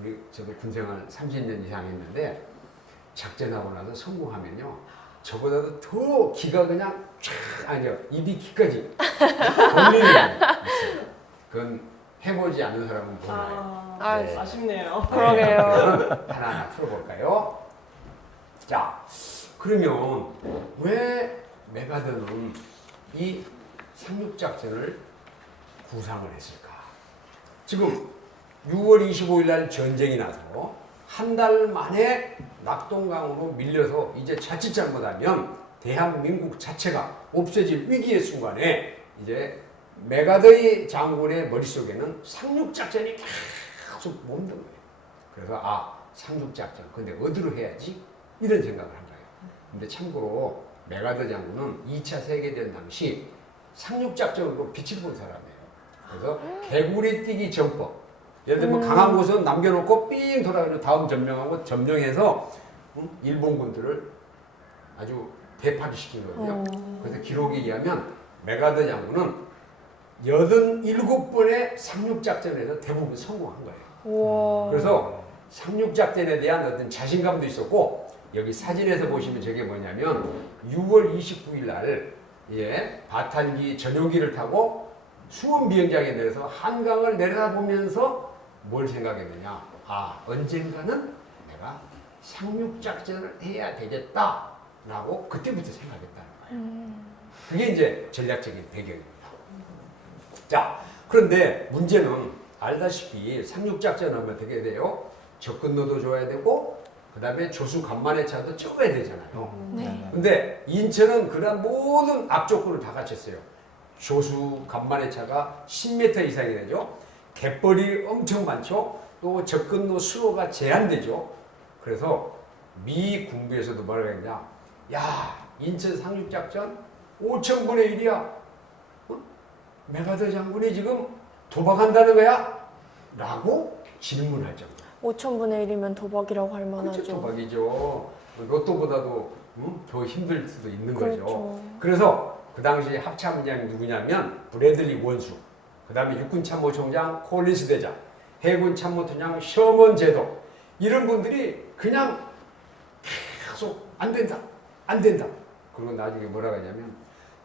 우리 저도 군생활 30년 이상 했는데 작전하고 나서 성공하면요 저보다도 더 기가 그냥 쫙 아니요 입이 귀까지 걸리는 게 있어요. 그건 해보지 않는 사람은 몰라요. 아, 네. 아쉽네요. 그러게요. 하나하나 풀어볼까요? 자, 그러면 왜 메가더는 이 상륙작전을 구상을 했을까? 지금 6월 25일 날 전쟁이 나서 한 달 만에 낙동강으로 밀려서 이제 자칫 잘못하면 대한민국 자체가 없어질 위기의 순간에 이제 메가더의 장군의 머릿속에는 상륙작전이 계속 멈든 거예요. 그래서 상륙작전 근데 어디로 해야지? 이런 생각을 한 거예요. 근데 참고로 메가더 장군은 2차 세계대전 당시 상륙작전으로 빛을 본 사람이에요. 그래서 개구리 뛰기 전법 예를 들면 강한 곳은 남겨놓고 삥 돌아가서 다음 점령하고 점령해서 일본군들을 아주 대파를 시키거든요. 그래서 기록에 의하면 메가더 장군은 87번의 상륙작전에서 대부분 성공한 거예요. 우와. 그래서 상륙작전에 대한 어떤 자신감도 있었고 여기 사진에서 보시면 저게 뭐냐면 6월 29일 날 바탄기 전용기를 타고 수원 비행장에 내려서 한강을 내려다보면서 뭘 생각했느냐? 언젠가는 내가 상륙작전을 해야 되겠다라고 그때부터 생각했다는 거예요. 그게 이제 전략적인 배경입니다. 자, 그런데 문제는 알다시피 상륙작전 하면 어떻게 돼요? 접근로도 줘야 되고 그 다음에 조수 간만의 차도 적어야 되잖아요. 네. 근데 인천은 그런 모든 앞조건을 다 갖췄어요. 조수 간만의 차가 10m 이상이 되죠. 갯벌이 엄청 많죠. 또 접근로 수로가 제한되죠. 그래서 미 군부에서도 뭐라고 했냐. 야, 인천 상륙작전 5,000분의 1이야. 메가더 장군이 지금 도박한다는 거야? 라고 질문할 정도. 5,000분의 1이면 도박이라고 할 만하죠. 그렇죠, 도박이죠. 로또보다도 더 힘들 수도 있는 거죠. 그렇죠. 그래서 그 당시 합참장이 누구냐면 브래들리 원수, 그 다음에 육군참모총장 콜린스 대장, 해군참모총장 셔먼 제도 이런 분들이 그냥 계속 안 된다, 안 된다. 그리고 나중에 뭐라고 하냐면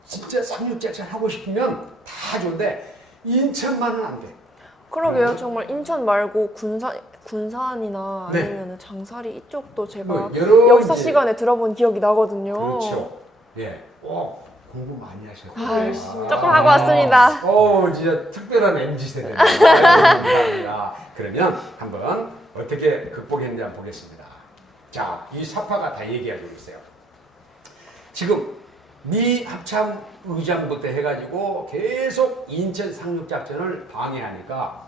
진짜 상륙작전 하고 싶으면 다 좋은데 인천만은 안 돼. 그러게요. 정말 인천 말고 군산이나 네. 아니면 장사리 이쪽도 제가 뭐 여러 역사 이제- 시간에 들어본 기억이 나거든요. 그렇죠. 예. 공부 많이 하셨어요. 열심히 조금 하고 왔습니다. 진짜 특별한 MZ 세대입니다. 감사합니다. 그러면 한번 어떻게 극복했는지 한번 보겠습니다. 자, 이 사파가 다 얘기하고 있어요. 지금 미 합참 의장부터 해가지고 계속 인천 상륙작전을 방해하니까,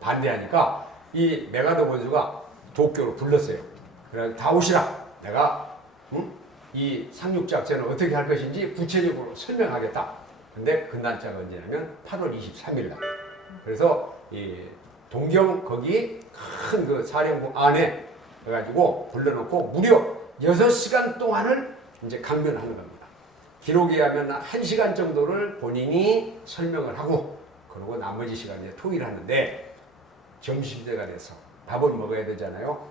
반대하니까 이 메가더 원수가 도쿄로 불렀어요. 그래 다 오시라. 내가 이 상륙작전을 어떻게 할 것인지 구체적으로 설명하겠다. 근데 그 날짜가 언제냐면 8월 23일 날. 그래서 이 동경 거기 큰 그 사령부 안에 해가지고 불러놓고 무려 6시간 동안을 이제 강변하는 겁니다. 기록에 의하면 1시간 정도를 본인이 설명을 하고 그리고 나머지 시간에 토의하는데 점심때가 돼서 밥을 먹어야 되잖아요.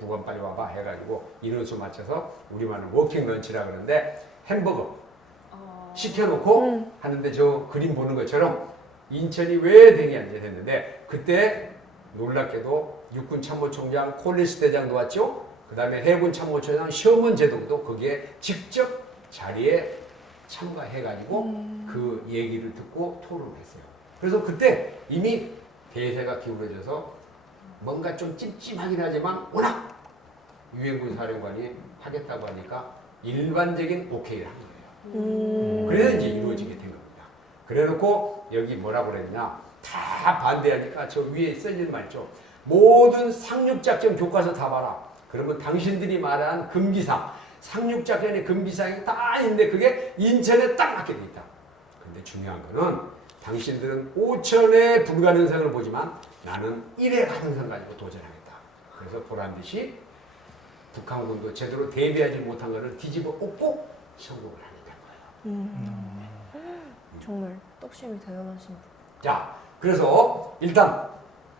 부관 빨리 와봐 해가지고 인원수 맞춰서 우리만은 워킹 런치라 그러는데 햄버거 시켜놓고 하는데 저 그림 보는 것처럼 인천이 왜 되냐 이제 됐는데 그때 놀랍게도 육군참모총장 콜린스 대장도 왔죠. 그 다음에 해군참모총장 셔먼 제독도 거기에 직접 자리에 참가해가지고 그 얘기를 듣고 토론을 했어요. 그래서 그때 이미 대세가 기울어져서 뭔가 좀 찜찜하긴 하지만 워낙 유엔군 사령관이 하겠다고 하니까 일반적인 오케이를 한 거예요. 그래야 이제 이루어지게 된 겁니다. 그래놓고 여기 뭐라고 그랬냐? 다 반대하니까 저 위에 써있는 말 있죠. 모든 상륙작전 교과서 다 봐라. 그러면 당신들이 말한 금기상, 상륙작전의 금기상이 다 있는데 그게 인천에 딱 맞게 돼 있다. 근데 중요한 거는 당신들은 5천의 불가능성을 보지만 나는 1의 가능성 가지고 도전하겠다. 그래서 보란듯이 북한군도 제대로 대비하지 못한 것을 뒤집어 엎고 성공을 하게 된 거예요. 정말 떡심이 대단하신 분. 자, 그래서 일단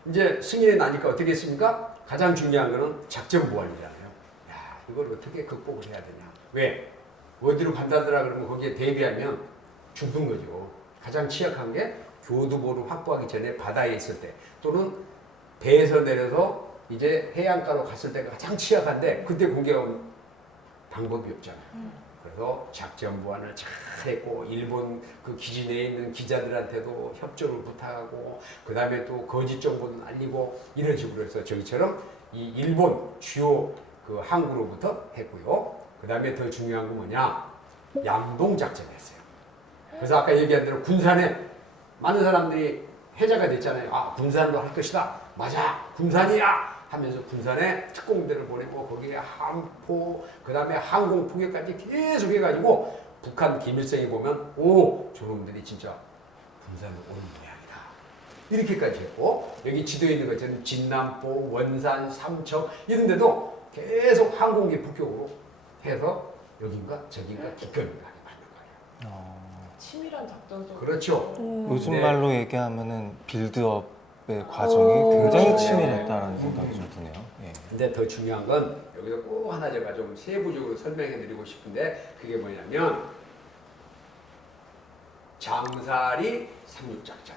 이제 승인이 나니까 어떻게 했습니까? 가장 중요한 거는 작전 보완이잖아요. 야, 이걸 어떻게 극복을 해야 되냐? 왜? 어디로 간다더라 그러면 거기에 대비하면 죽는 거죠. 가장 취약한 게 교두보를 확보하기 전에 바다에 있을 때 또는 배에서 내려서 이제 해안가로 갔을 때가 가장 취약한데 그때 공격하면 방법이 없잖아요. 그래서 작전 보완을 잘 했고 일본 그 기지 내에 있는 기자들한테도 협조를 부탁하고 그 다음에 또 거짓 정보도 알리고 이런 식으로 해서 저희처럼 이 일본 주요 그 항구로부터 했고요. 그 다음에 더 중요한 건 뭐냐? 양동 작전을 했어요. 그래서 아까 얘기한 대로 군산에 많은 사람들이 해자가 됐잖아요. 아, 군산으로 할 것이다. 맞아, 군산이야. 하면서 군산에 특공대를 보내고 거기에 함포, 그 다음에 항공 포격까지 계속 해가지고 북한 김일성이 보면 오, 저놈들이 진짜 군산으로 오는 모양이다. 이렇게까지 했고 여기 지도에 있는 것처럼 진남포, 원산, 삼척 이런 데도 계속 항공기 폭격으로 해서 여긴가 저긴가 기껏인가 하게 만든 거예요. 치밀한 작전적. 그렇죠. 요즘 네. 말로 얘기하면은 빌드업의 과정이 굉장히 치밀했다는 생각이 좀 드네요. 예. 근데 더 중요한 건 여기서 꼭 하나 제가 좀 세부적으로 설명해 드리고 싶은데 그게 뭐냐면 장사리 상륙작전.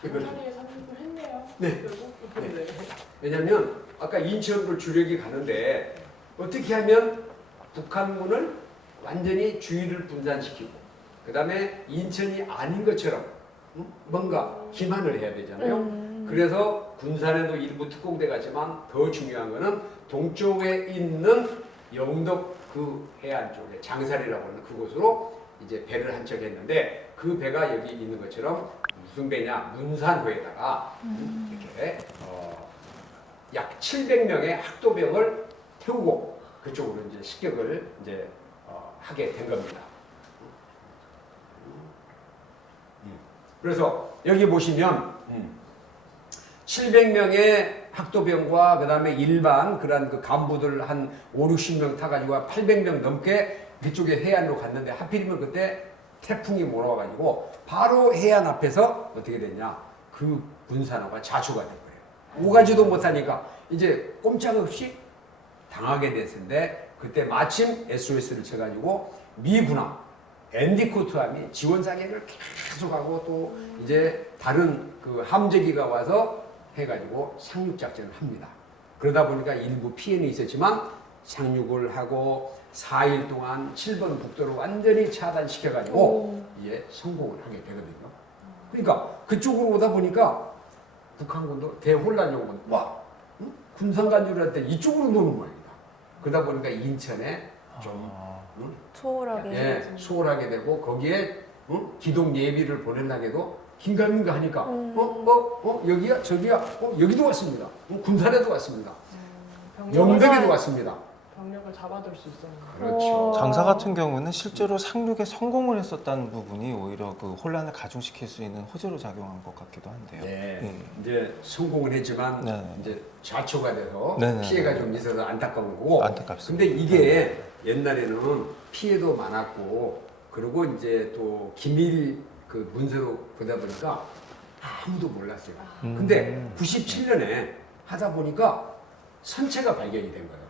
장사리에 상륙을 했네요. 네. 결국. 네. 네. 왜냐면 아까 인천으로 주력이 가는데 어떻게 하면 북한군을 완전히 주의를 분산시키고 그 다음에 인천이 아닌 것처럼 뭔가 기만을 해야 되잖아요. 그래서 군산에도 일부 특공대 가지만 더 중요한 거는 동쪽에 있는 영덕 그 해안 쪽에 장사리라고 하는 그곳으로 이제 배를 한 척 했는데 그 배가 여기 있는 것처럼 무슨 배냐 문산호에다가 이렇게 약 700명의 학도병을 태우고 그쪽으로 이제 식격을 이제 하게 된 겁니다. 그래서 여기 보시면 700명의 학도병과 그 다음에 일반 그런 그 간부들 한 5, 60명 타가지고 800명 넘게 그쪽에 해안으로 갔는데 하필이면 그때 태풍이 몰아와가지고 바로 해안 앞에서 어떻게 됐냐 그 군산호가 자초가 된 거예요. 오가지도 못하니까 이제 꼼짝없이 당하게 됐는데 그때 마침 SOS를 쳐가지고 미군함 엔디코트함이 지원 사격을 계속하고 또 이제 다른 그 함재기가 와서 해가지고 상륙 작전을 합니다. 그러다 보니까 일부 피해는 있었지만 상륙을 하고 4일 동안 7번 북도를 완전히 차단시켜가지고 이제 성공을 하게 되거든요. 그러니까 그쪽으로 오다 보니까 북한군도 대혼란이 오고 와 군산간주를 할 때 이쪽으로 노는 모양이다. 그러다 보니까 인천에 좀 소홀하게. 예, 수월하게 되고 거기에 기동 예비를 보내려고 해도 긴가민가 하니까 여기야 저기야 여기도 왔습니다. 군산에도 왔습니다. 영덕에도 왔습니다. 병력을 잡아둘 수 있었는데. 그렇죠. 장사 같은 경우는 실제로 상륙에 성공을 했었다는 부분이 오히려 그 혼란을 가중시킬 수 있는 호재로 작용한 것 같기도 한데요. 네, 예. 이제 성공을 했지만 네. 이제 좌초가 돼서 네네. 피해가 좀 있어서 안타까운 거고. 안타깝습니다. 근데 이게 옛날에는 피해도 많았고 그리고 이제 또 기밀 그 문서로 보다 보니까 아무도 몰랐어요. 근데 97년에 하다 보니까 선체가 발견이 된 거예요.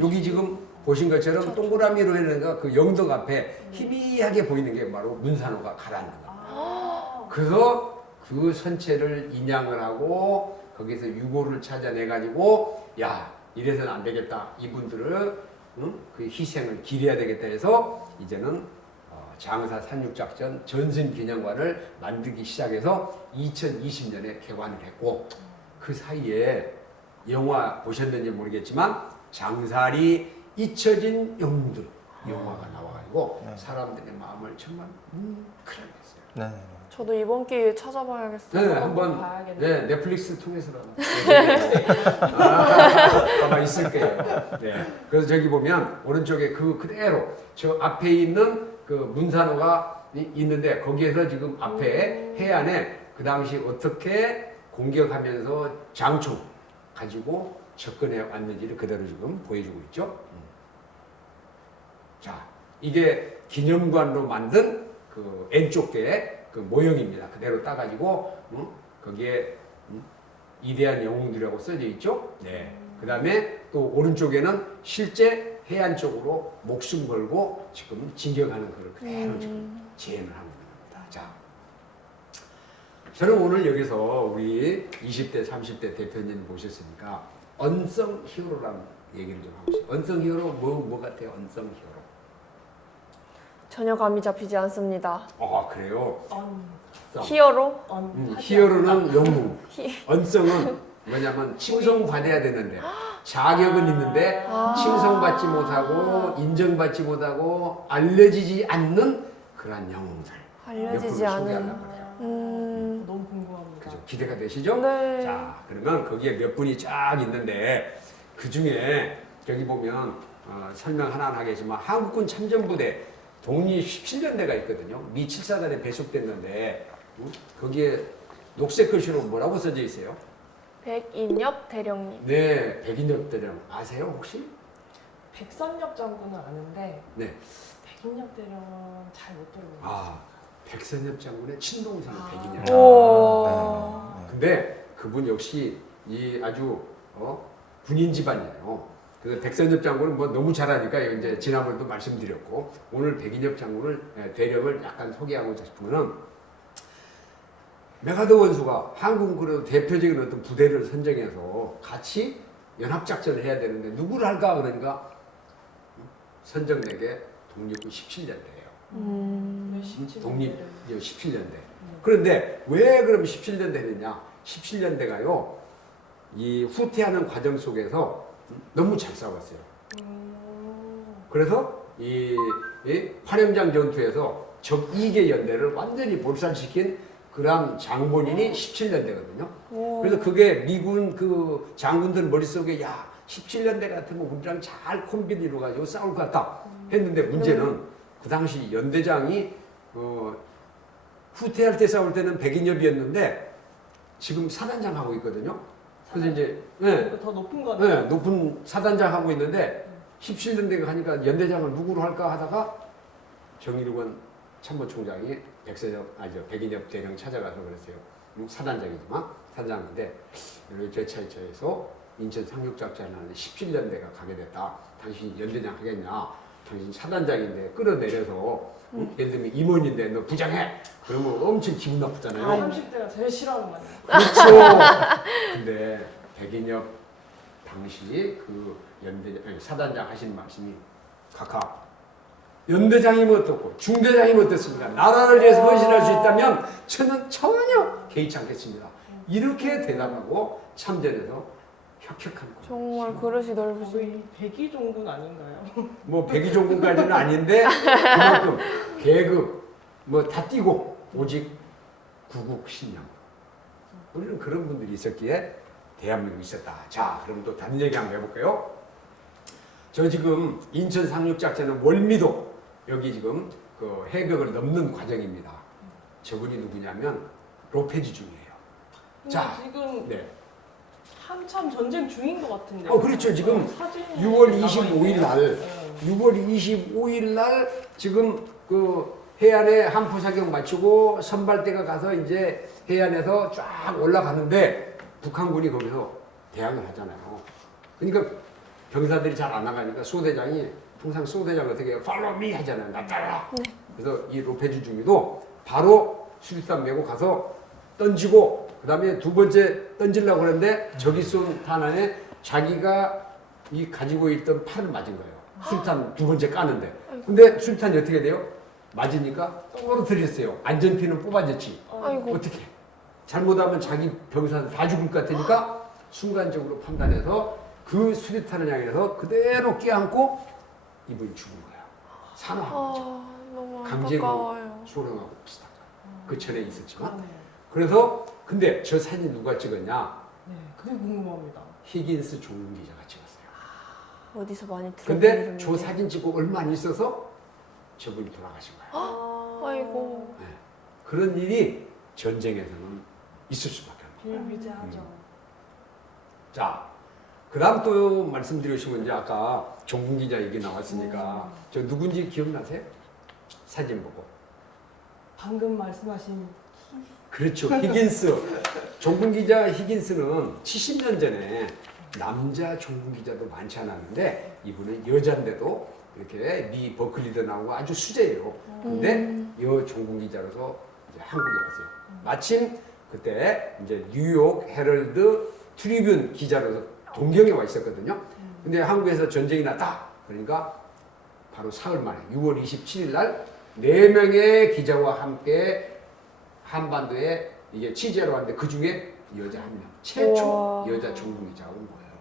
여기 지금 보신 것처럼 동그라미로 해놓은 그 영덕 앞에 희미하게 보이는 게 바로 문산호가 가라앉는 겁니다. 그래서 그 선체를 인양을 하고 거기서 유골을 찾아내가지고 야 이래서는 안 되겠다. 이분들을 그 희생을 기려야 되겠다 해서 이제는 장사 상륙작전 전승기념관을 만들기 시작해서 2020년에 개관을 했고 그 사이에 영화 보셨는지 모르겠지만 장사리 잊혀진 영웅들 영화가 나와가지고 네. 사람들의 마음을 정말 뭉클하게 했어요. 네. 저도 이번 기회에 찾아봐야겠어요. 네, 한번 봐야겠네요. 네, 넷플릭스 통해서라도 가만 있을게요. 네. 그래서 저기 보면 오른쪽에 그 그대로 저 앞에 있는 그 문산호가 있는데 거기에서 지금 앞에 해안에 그 당시 어떻게 공격하면서 장총 가지고 접근해 왔는지를 그대로 지금 보여주고 있죠. 자, 이게 기념관으로 만든 그 N쪽에 그 모형입니다. 그대로 따가지고 거기에 이대한 영웅들이라고 써져 있죠. 네. 그 다음에 또 오른쪽에는 실제 해안 쪽으로 목숨 걸고 지금 진격하는 걸 그대로 지금 재현을 하고 있는 겁니다. 자, 저는 오늘 여기서 우리 20대, 30대 대표님 모셨으니까 언성 히어로라는 얘기를 좀 하고 싶어요. 언성 히어로 뭐 같아요? 언성 히어로. 전혀 감이 잡히지 않습니다. 아, 그래요? 히어로? 히어로는 영웅, 히- 언성은 뭐냐면 칭송받아야 되는데 자격은 있는데 칭송받지 못하고 인정받지 못하고 알려지지 않는 그러한 영웅들 알려지지 몇 분을 않은. 소개하려고 그래요. 너무 궁금합니다. 그죠? 기대가 되시죠? 네. 자, 그러면 거기에 몇 분이 쫙 있는데 그 중에 여기 보면 설명 하나는 하겠지만 한국군 참전부대 독립 17년대가 있거든요. 미 7사단에 배속됐는데 거기에 녹색 글씨로 뭐라고 써져 있어요? 백인엽 대령님. 네, 백인엽 대령 아세요 혹시? 백선엽 장군은 아는데 네. 백인엽 대령은 잘 못 들어요. 아, 백선엽 장군의 친동생이 백인엽. 오. 네. 근데 그분 역시 이 아주 군인 집안이에요. 그래서 백선엽 장군은 뭐 너무 잘하니까 이제 지난번에도 말씀드렸고 오늘 백인엽 장군을 대령을 약간 소개하고 싶으면은 메가더 원수가 한국 그래도 대표적인 어떤 부대를 선정해서 같이 연합작전을 해야 되는데 누구를 할까 그러니까 선정된 게 독립군 17년대예요. 왜 17년대를? 독립 17년대. 그런데 왜 그럼 17년대 했느냐? 17년대가요 이 후퇴하는 과정 속에서 너무 잘 싸웠어요. 그래서 이 화령장 전투에서 적 2개 연대를 완전히 몰살시킨 그런 장본인이 17년대거든요. 그래서 그게 미군 그 장군들 머릿속에 야 17년대 같으면 우리랑 잘 콤비를 이루어가지고 싸울 것 같다 했는데 문제는 그 당시 연대장이 후퇴할 때 싸울 때는 백인엽이었는데 지금 사단장 하고 있거든요. 그래서 이제 네, 더 높은 거네. 네, 높은 사단장 하고 있는데 17년대가 하니까 연대장을 누구로 할까 하다가 정일권 참모총장이 백인엽 대령 찾아가서 그랬어요. 사단장이지만 사단장인데 제차에서 인천 상륙작전을 하는데 17년대가 가게 됐다. 당신 연대장 하겠냐? 당신 사단장인데 끌어내려서 예를 들면 임원인데 너 부장해. 그러면 엄청 기분 나쁘잖아요. 30대가 제일 싫어하는 말이야. 그렇죠. 근데 백인엽 당시 그 사단장 하신 말씀이 각하 연대장이면 어떻고 중대장이면 어떻습니까? 나라를 위해서 헌신할 수 있다면 저는 전혀 개의치 않겠습니다. 이렇게 대답하고 참전해서 혁혁한 거. 정말 그릇이 넓으신. 거의 백이종군 아닌가요? 뭐 백의종군까지는 아닌데 그만큼 계급 뭐 다 띄고 오직 구국 신념. 우리는 그런 분들이 있었기에 대한민국이 있었다. 자, 그럼 또 다른 얘기 한번 해볼까요? 저 지금 인천 상륙작전은 월미도 여기 지금 그 해벽을 넘는 과정입니다. 저분이 누구냐면 로페즈 중이에요. 자, 지금 네. 한참 전쟁 중인 것 같은데. 그렇죠. 지금 사진이 6월 25일 날, 네. 6월 25일 날 지금 그 해안에 한포 사격 마치고 선발대가 가서 이제 해안에서 쫙 올라가는데 북한군이 거기서 대항을 하잖아요. 그러니까 병사들이 잘 안 나가니까 소대장이 항상 소대장 어떻게 해요? Follow me 하잖아요. 나 따라. 그래서 이 로페즈 중위도 바로 수류탄 메고 가서 던지고 그 다음에 두 번째 던지려고 그러는데 적이 쏜 탄환에 자기가 이 가지고 있던 팔을 맞은 거예요. 수류탄 두 번째 까는데. 근데 수류탄이 어떻게 돼요? 맞으니까 떨어뜨렸어요. 안전피는 뽑아졌지. 아이고. 어떻게? 잘못하면 자기 병사는 다 죽을 것 같으니까 순간적으로 판단해서 그 수류탄을 향해서 그대로 끼안고 이분이 죽은 거예요. 산화하고 너무 강제로 안타까워요. 수령하고 비슷한 거예요. 그 전에 있었지만. 그러네요. 그래서 근데 저 사진 누가 찍었냐? 네, 그게 궁금합니다. 히긴스 종군 기자가 찍었어요. 어디서 많이 들어본 근데 이름인데. 저 사진 찍고 얼마 안 있어서 저분이 돌아가신 거예요. 아이고. 네. 그런 일이 전쟁에서는 있을 수밖에 없어요. 비일비재하죠. 자, 그다음 또 말씀드리고 싶은 건 이제 아까 종군 기자 얘기 나왔으니까 저 누군지 기억나세요? 사진 보고. 방금 말씀하신 그렇죠. 히긴스. 종군 기자 히긴스는 70년 전에 남자 종군 기자도 많지 않았는데 이분은 여자인데도 이렇게 미 버클리도 나오고 아주 수제예요. 근데 여 종군 기자로서 이제 한국에 왔어요. 마침 그때 이제 뉴욕 헤럴드 트리뷴 기자로서 동경에 와 있었거든요. 근데 한국에서 전쟁이 났다. 그러니까 바로 사흘 만에 6월 27일 날 4명의 기자와 함께 한반도에 이게 취재로 왔는데 그 중에 여자 한 명, 최초 우와. 여자 종군 기자가 온 거예요.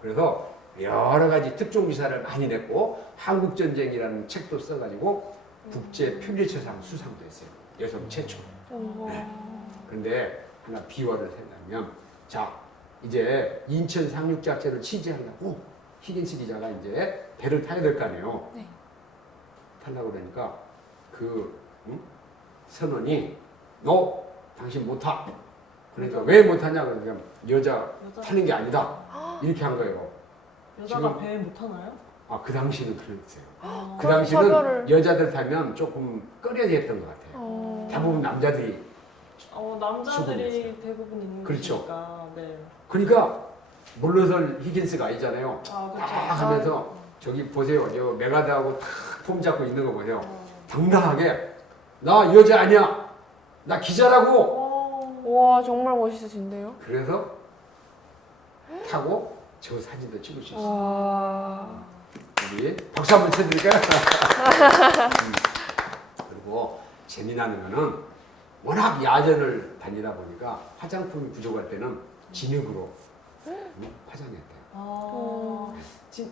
그래서 여러 가지 특종 기사를 많이 냈고 한국 전쟁이라는 책도 써가지고 국제 퓰리처상 수상도 했어요. 여성 최초. 네. 그런데 하나 비화를 생각하면 자 이제 인천 상륙작전을 취재하려고 히긴스 기자가 이제 배를 타야 될 거 아니에요. 네. 타려고 그러니까 그 선원이 너 당신 못 타. 그러니까 왜 못 타냐 그러니까 여자 타는 게 아니다. 이렇게 한 거예요. 여자가 지금- 배 못 타나요? 아 그 당시는 그랬어요. 아, 그 그럼 당시는 차별을- 여자들 타면 조금 꺼려야 했던 것 같아요. 어. 대부분 남자들이. 남자들이 수긍했어요. 대부분 있는 그렇죠. 거니까. 네. 그러니까 물러설 히긴스가 아니잖아요. 아, 그렇죠. 딱 하면서 저기 보세요. 저 메가드하고 탁 폼 잡고 있는 거 보세요. 당당하게 나 여자 아니야. 나 기자라고. 와 정말 멋있으신데요? 그래서 타고 저 사진도 찍을 수 있어요. 와. 우리 박수 한번 쳐드릴까요? 그리고 재미나는 거는 워낙 야전을 다니다 보니까 화장품이 부족할 때는 진흙으로 화장했대요.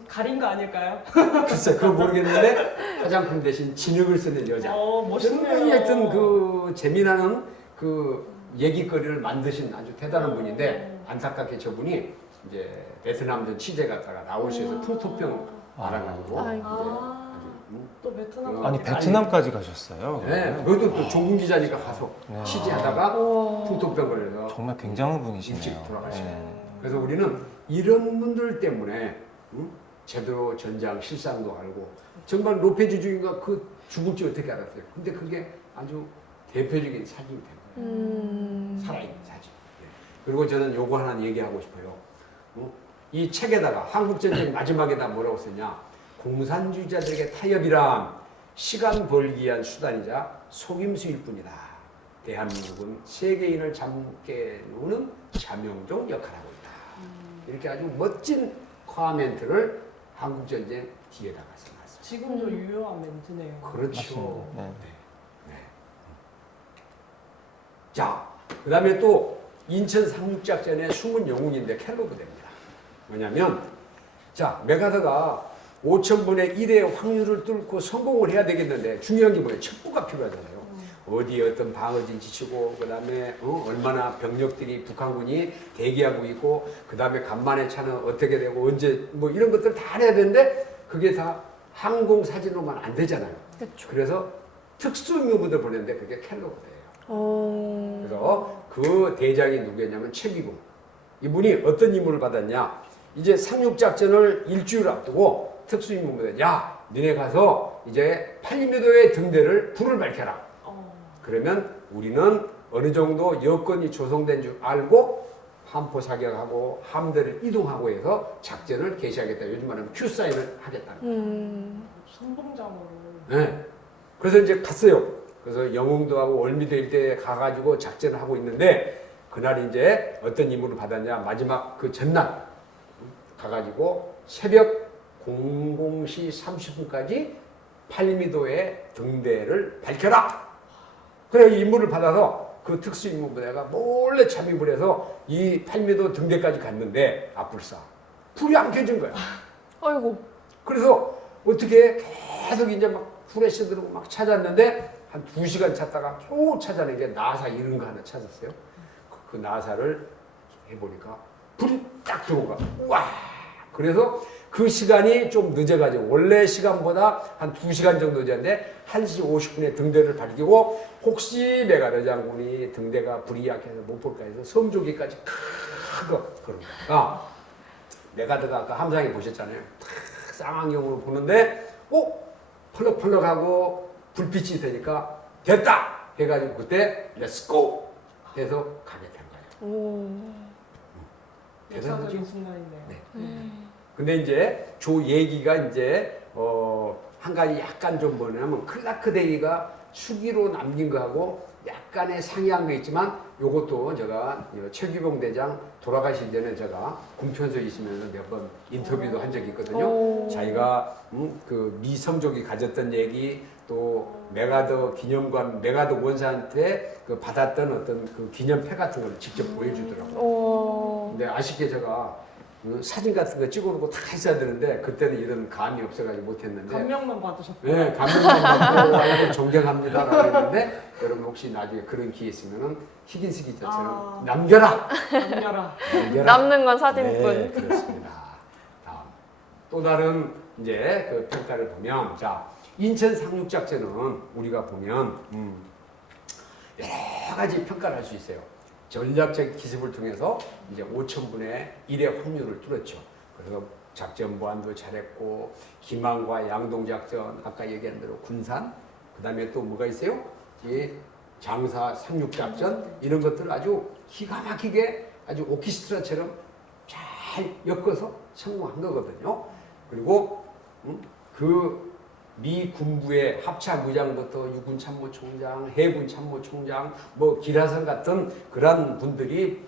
가린 거 아닐까요? 글쎄 그거 모르겠는데 화장품 대신 진흙을 쓰는 여자. 멋있네요. 굉장히 하여튼 그 재미나는 그 얘기거리를 만드신 아주 대단한 분인데 안타깝게 저분이 이제 베트남전 취재 갔다가 라오스에서 풍토병 알아가지고 아이고. 이제 아주 또 베트남. 어, 아니 베트남까지 가셨어요? 네, 그것도 또 종군 기자니까 가서 네. 취재하다가 와. 풍토병 걸려서 정말 굉장한 분이시네요. 일찍 돌아가시네. 네. 그래서 우리는 이런 분들 때문에 제대로 전장 실상도 알고 정말 로페즈 중인가 그 죽을지 어떻게 알았어요. 근데 그게 아주 대표적인 사진이 된 거예요. 살아있는 사진. 네. 그리고 저는 요거 하나 얘기하고 싶어요. 이 책에다가 한국전쟁 마지막에다 뭐라고 썼냐. 공산주의자들에게 타협이란 시간 벌기 위한 수단이자 속임수일 뿐이다. 대한민국은 세계인을 잠게 놓는 자명종 역할을 하고 있다. 이렇게 아주 멋진 코멘트를 한국전쟁 뒤에다가 써놨어요. 지금도 유효한 멘트네요. 그렇죠. 네. 네. 자, 그 다음에 또 인천 상륙작전의 숨은 영웅인데 켈로그 됩니다. 뭐냐면, 자, 메가더가 5,000분의 1의 확률을 뚫고 성공을 해야 되겠는데 중요한 게 뭐예요? 첩보가 필요하잖아요. 어디에 어떤 방어진 지치고 그 다음에 얼마나 병력들이 북한군이 대기하고 있고 그 다음에 간만에 차는 어떻게 되고 언제 뭐 이런 것들 다 해야 되는데 그게 다 항공 사진으로만 안 되잖아요. 그렇죠. 그래서 특수임무부대 보냈는데 그게 켈로그예요. 오. 그래서 그 대장이 누구였냐면 최기봉. 이분이 어떤 임무를 받았냐? 이제 상륙작전을 일주일 앞두고 특수임무부대 야 너네 가서 이제 8mm의 등대를 불을 밝혀라. 그러면 우리는 어느 정도 여건이 조성된 줄 알고 함포 사격하고 함대를 이동하고 해서 작전을 개시하겠다. 요즘 말하면 Q사인을 하겠다는 거예요. 선봉장으로. 네. 그래서 이제 갔어요. 그래서 영흥도하고 월미도 일대에 가가지고 작전을 하고 있는데 그날 이제 어떤 임무를 받았냐. 마지막 그 전날 가가지고 새벽 00시 30분까지 8mm의 등대를 밝혀라. 그래 이 임무를 받아서 그 특수임무부대가 몰래 잠입을 해서 이 8m 등대까지 갔는데 불이 안 켜진 거야. 아이고. 그래서 어떻게 계속 이제 막 후레쉬 들고 막 찾았는데 한 2시간 찾다가 겨우 찾아낸 게 나사 이런 거 하나 찾았어요. 그 나사를 해보니까 불이 딱 들어가. 우와! 그래서 그 시간이 좀 늦어가지고 원래 시간보다 한 2시간 정도 늦었는데 1시 50분에 등대를 밝히고 혹시 메가더 장군이 등대가 불이 약해서 못 볼까 해서 섬조기까지 크거 그런 거야. 메가더가 아까 함상에 보셨잖아요. 탁 쌍안경으로 보는데 펄럭펄럭하고 불빛이 되니까 됐다 해가지고 그때 렛츠고 해서 가게 된 거예요. 오. 대단하죠? 역사적인 순간이네요. 네. 근데 이제 조 얘기가 이제 한 가지 약간 좀 뭐냐면 클라크 데이가 수기로 남긴 거하고 약간의 상이한 거 있지만 요것도 제가 최규봉 대장 돌아가신 전에 제가 궁편서 있으면서 몇 번 인터뷰도 한 적이 있거든요. 오. 자기가 그 미성족이 가졌던 얘기 또 메가더 기념관 메가더 원사한테 그 받았던 어떤 그 기념패 같은 걸 직접 보여주더라고요. 오. 근데 아쉽게 제가 사진 같은 거 찍어놓고 다 했어야 되는데 그때는 이런 감이 없어가지고 못했는데 감명만 받으셨고요. 네, 감명만 받고 존경합니다라고 했는데 여러분 혹시 나중에 그런 기회 있으면은 히긴스 기자처럼 남겨라! 남겨라. 남겨라! 남는 건 사진뿐. 네, 그렇습니다. 다음 또 다른 이제 그 평가를 보면 자 인천 상륙작전은 우리가 보면 여러 가지 평가를 할 수 있어요. 전략적 기습을 통해서 이제 5,000분의 1의 확률을 뚫었죠. 그래서 작전 보안도 잘했고 김항과 양동 작전 아까 얘기한 대로 군산 그다음에 또 뭐가 있어요? 이 장사 상륙 작전 이런 것들을 아주 기가 막히게 아주 오케스트라처럼 잘 엮어서 성공한 거거든요. 그리고 그 미 군부의 합참 의장부터 육군 참모총장, 해군 참모총장, 뭐 기라성 같은 그런 분들이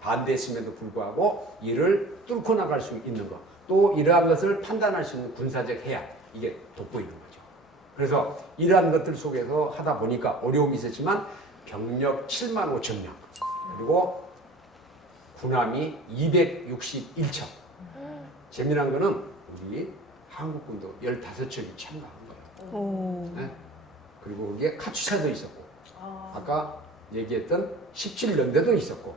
반대했음에도 불구하고 이를 뚫고 나갈 수 있는 것, 또 이러한 것을 판단할 수 있는 군사적 해야 이게 돋보이는 거죠. 그래서 이러한 것들 속에서 하다 보니까 어려움이 있었지만 병력 7만 5천 명, 그리고 군함이 261척. 재미난 거는 우리 한국군도 15척이 참가한 거예요. 오. 네? 그리고 거기에 카투사도 있었고 아, 아까 얘기했던 17년대도 있었고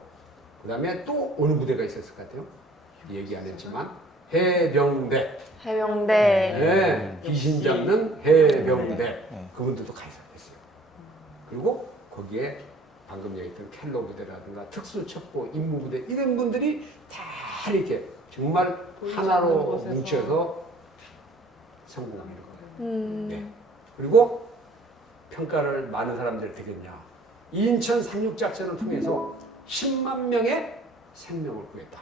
그 다음에 또 어느 부대가 있었을 것 같아요? 얘기 안 했지만 해병대 해병대. 네, 귀신 잡는 해병대 네. 그분들도 가입했어요. 그리고 거기에 방금 얘기했던 켈로 부대라든가 특수첩보 임무부대 이런 분들이 다 이렇게 정말 보이지 하나로 않는 곳에서. 뭉쳐서 성공하는 거예요. 네. 음. 그리고 평가를 많은 사람들이 어떻게 했냐. 인천 상륙작전을 통해서 10만 명의 생명을 구했다.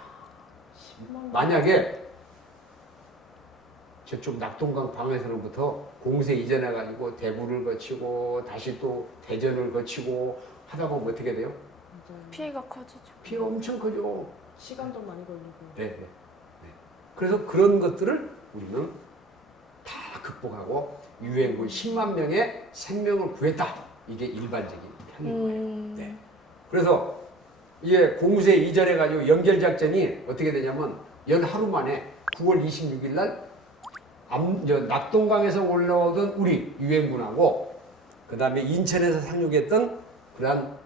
만약에 저쪽 낙동강 방에서는부터 공세 이전해가지고 대구를 거치고 다시 또 대전을 거치고 하다 보면 어떻게 돼요? 맞아요. 피해가 커지죠. 피해 엄청 크죠. 시간도 많이 걸리고. 네, 네, 네. 그래서 그런 것들을 우리는 다 극복하고 유엔군 10만 명의 생명을 구했다. 이게 일반적인 편인 거예요. 네. 그래서 이게 공세 이전해 가지고 연결 작전이 어떻게 되냐면 연 하루 만에 9월 26일 날 낙동강에서 올라오던 우리 유엔군하고 그 다음에 인천에서 상륙했던 그러한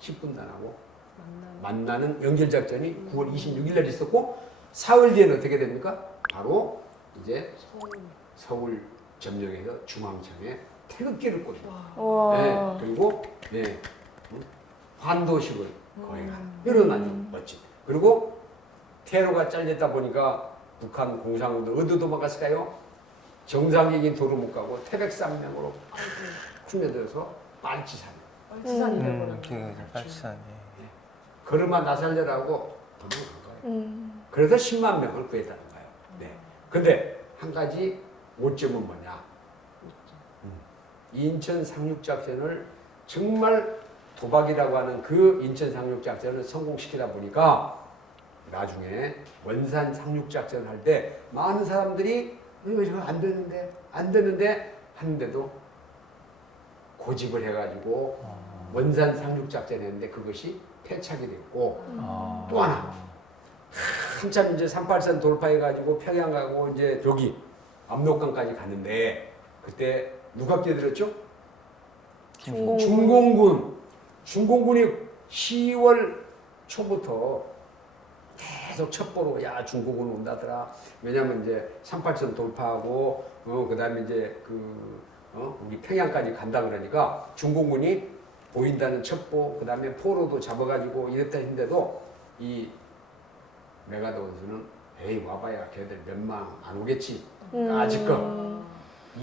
10분단하고 만나는 연결 작전이 9월 26일 날 있었고 사흘 뒤에는 어떻게 됩니까? 바로 이제 서울 점령해서 중앙청에 태극기를 꽂고 와. 네, 그리고 네, 환도식을 거행하는 이런 아주 멋진. 그리고 테러가 잘렸다 보니까 북한 공산군들 어디 도망갔을까요? 정상적인 도로 못 가고 태백산맥으로 훑어져서 빨치산 빨치산이 되버렸네요. 그 빨치산. 걸음만 나살려라고 도망간 거예요. 음. 그래서 10만 명을 구했다는 거예요. 네. 근데 한 가지 오점은 뭐냐? 인천 상륙작전을 정말 도박이라고 하는 그 인천 상륙작전을 성공시키다 보니까 나중에 원산 상륙작전을 할 때 많은 사람들이 이거 안 되는데 하는데도 고집을 해가지고 원산 상륙작전 했는데 그것이 패착이 됐고 또 하나 한참 이제 383 돌파해가지고 평양 가고 이제 여기 압록강까지 갔는데 그때 누가 끼어들었죠? 중공군. 중공군이 10월 초부터 계속 첩보로 야 중공군 온다더라. 왜냐면 이제 38선 돌파하고 그다음에 이제 우리 평양까지 간다 그러니까 중공군이 보인다는 첩보 그다음에 포로도 잡아가지고 이랬다 했는데도 이 메가더우스는 에이 와봐야 걔들 몇만 안 오겠지. 아직껏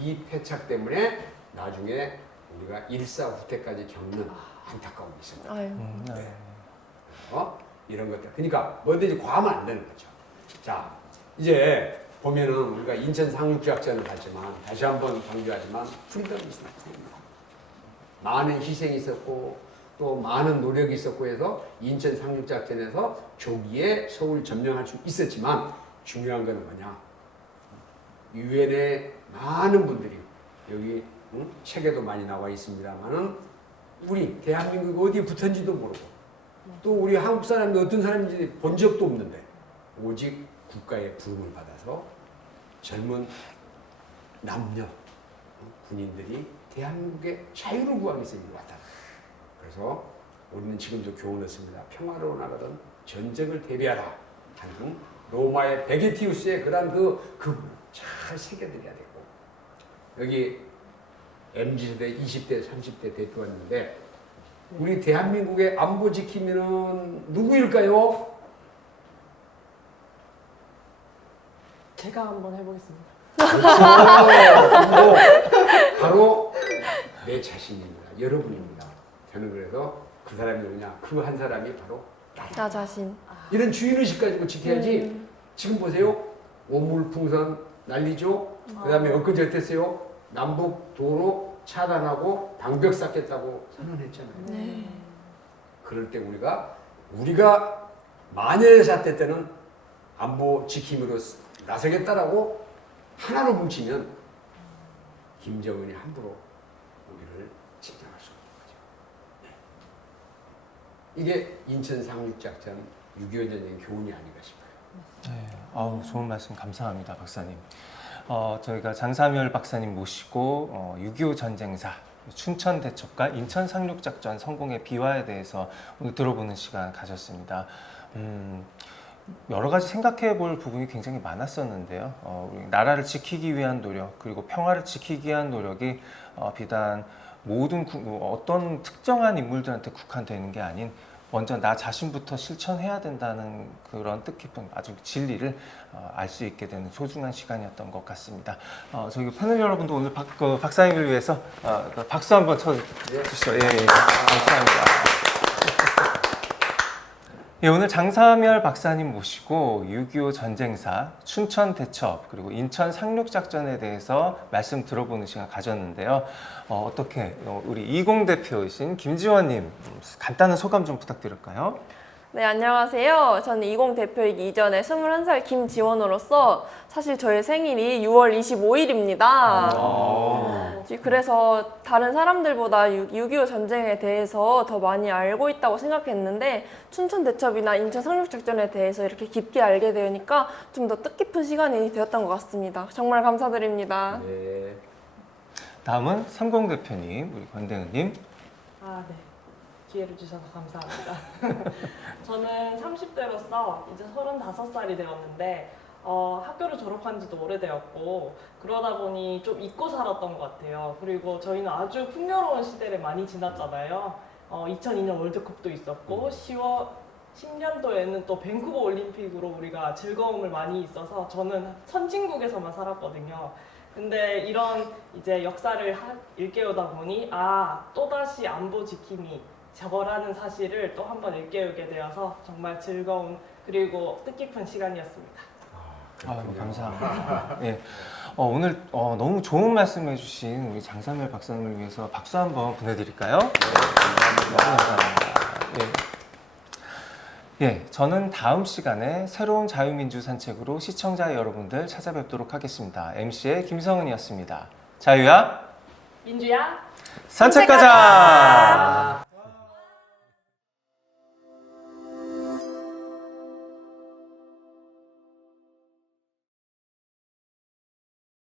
이 패착 때문에 나중에 우리가 일사후퇴까지 겪는 안타까움이 있습니다. 아유. 네. 이런 것들. 그러니까 뭐든지 과하면 안 되는 거죠. 자, 이제 보면은 우리가 인천 상륙작전을 갔지만 다시 한번 강조하지만 프리덤이 있습니다. 많은 희생이 있었고 또 많은 노력이 있었고 해서 인천 상륙작전에서 조기에 서울 점령할 수 있었지만 중요한 건 뭐냐? 유엔의 많은 분들이 여기 책에도 많이 나와 있습니다만은 우리 대한민국 어디에 붙은지도 모르고 또 우리 한국 사람이 어떤 사람인지 본 적도 없는데 오직 국가의 부름을 받아서 젊은 남녀 군인들이 대한민국의 자유를 구하기 위해서 이리 왔다. 그래서 우리는 지금도 교훈을 씁니다. 평화로 나가던 전쟁을 대비하라 하는 로마의 베게티우스의 그런 그분을 잘 새겨드려야 되고 여기 MZ세대, 20대, 30대 대표였는데 우리 대한민국의 안보 지킴이는 누구일까요? 제가 한번 해보겠습니다. 바로 내 자신입니다. 여러분입니다. 저는 그래서 그 사람이 누구냐? 그 한 사람이 바로 나 자신. 이런 주인의식 가지고 지켜야지. 지금 보세요. 오물풍선 난리죠. 그 다음에 엊그제 어땠어요? 남북 도로 차단하고 방벽 쌓겠다고 선언했잖아요. 네. 그럴 때 우리가 만약의 사태 때는 안보 지킴이로 나서겠다라고 하나로 뭉치면 김정은이 함부로 우리를 침략할 수 없는 거죠. 네. 이게 인천 상륙작전 6.25 전쟁 교훈이 아닌가 싶어요. 네. 아우, 좋은 말씀 감사합니다, 박사님. 저희가 장사멸 박사님 모시고 6.25 전쟁사, 춘천 대첩과 인천 상륙작전 성공의 비화에 대해서 오늘 들어보는 시간 가졌습니다. 여러 가지 생각해 볼 부분이 굉장히 많았었는데요. 우리 나라를 지키기 위한 노력, 그리고 평화를 지키기 위한 노력이 비단 모든 어떤 특정한 인물들한테 국한되는 게 아닌 먼저 나 자신부터 실천해야 된다는 그런 뜻깊은 아주 진리를 알 수 있게 되는 소중한 시간이었던 것 같습니다. 저희 패널 여러분도 오늘 박사님을 위해서 박수 한번 쳐주시죠. 예, 감사합니다. 예, 오늘 장사멸 박사님 모시고 6.25 전쟁사, 춘천 대첩, 그리고 인천 상륙작전에 대해서 말씀 들어보는 시간 가졌는데요. 어떻게 우리 20 대표이신 김지원님 간단한 소감 좀 부탁드릴까요? 네, 안녕하세요. 저는 20 대표이기 이전에 21살 김지원으로서 사실 저의 생일이 6월 25일입니다. 그래서 다른 사람들보다 6.25 전쟁에 대해서 더 많이 알고 있다고 생각했는데 춘천 대첩이나 인천 상륙작전에 대해서 이렇게 깊게 알게 되니까 좀 더 뜻깊은 시간이 되었던 것 같습니다. 정말 감사드립니다. 네. 다음은 30 대표님, 우리 권대은님. 네. 기회를 주셔서 감사합니다. 저는 30대로서 이제 35살이 되었는데 학교를 졸업한 지도 오래되었고 그러다 보니 좀 잊고 살았던 것 같아요. 그리고 저희는 아주 풍요로운 시대를 많이 지났잖아요. 2002년 월드컵도 있었고 10년도에는 또 밴쿠버 올림픽으로 우리가 즐거움을 많이 있어서 저는 선진국에서만 살았거든요. 근데 이런 이제 역사를 일깨우다 보니 또다시 안보 지킴이 저거라는 사실을 또 한 번 일깨우게 되어서 정말 즐거운 그리고 뜻깊은 시간이었습니다. 감사합니다. 예. 오늘 너무 좋은 말씀 해주신 우리 장사멸 박사님을 위해서 박수 한번 보내드릴까요? 네, 감사합니다. 예, 저는 다음 시간에 새로운 자유민주 산책으로 시청자 여러분들 찾아뵙도록 하겠습니다. MC의 김성은이었습니다. 자유야, 민주야, 산책 가자!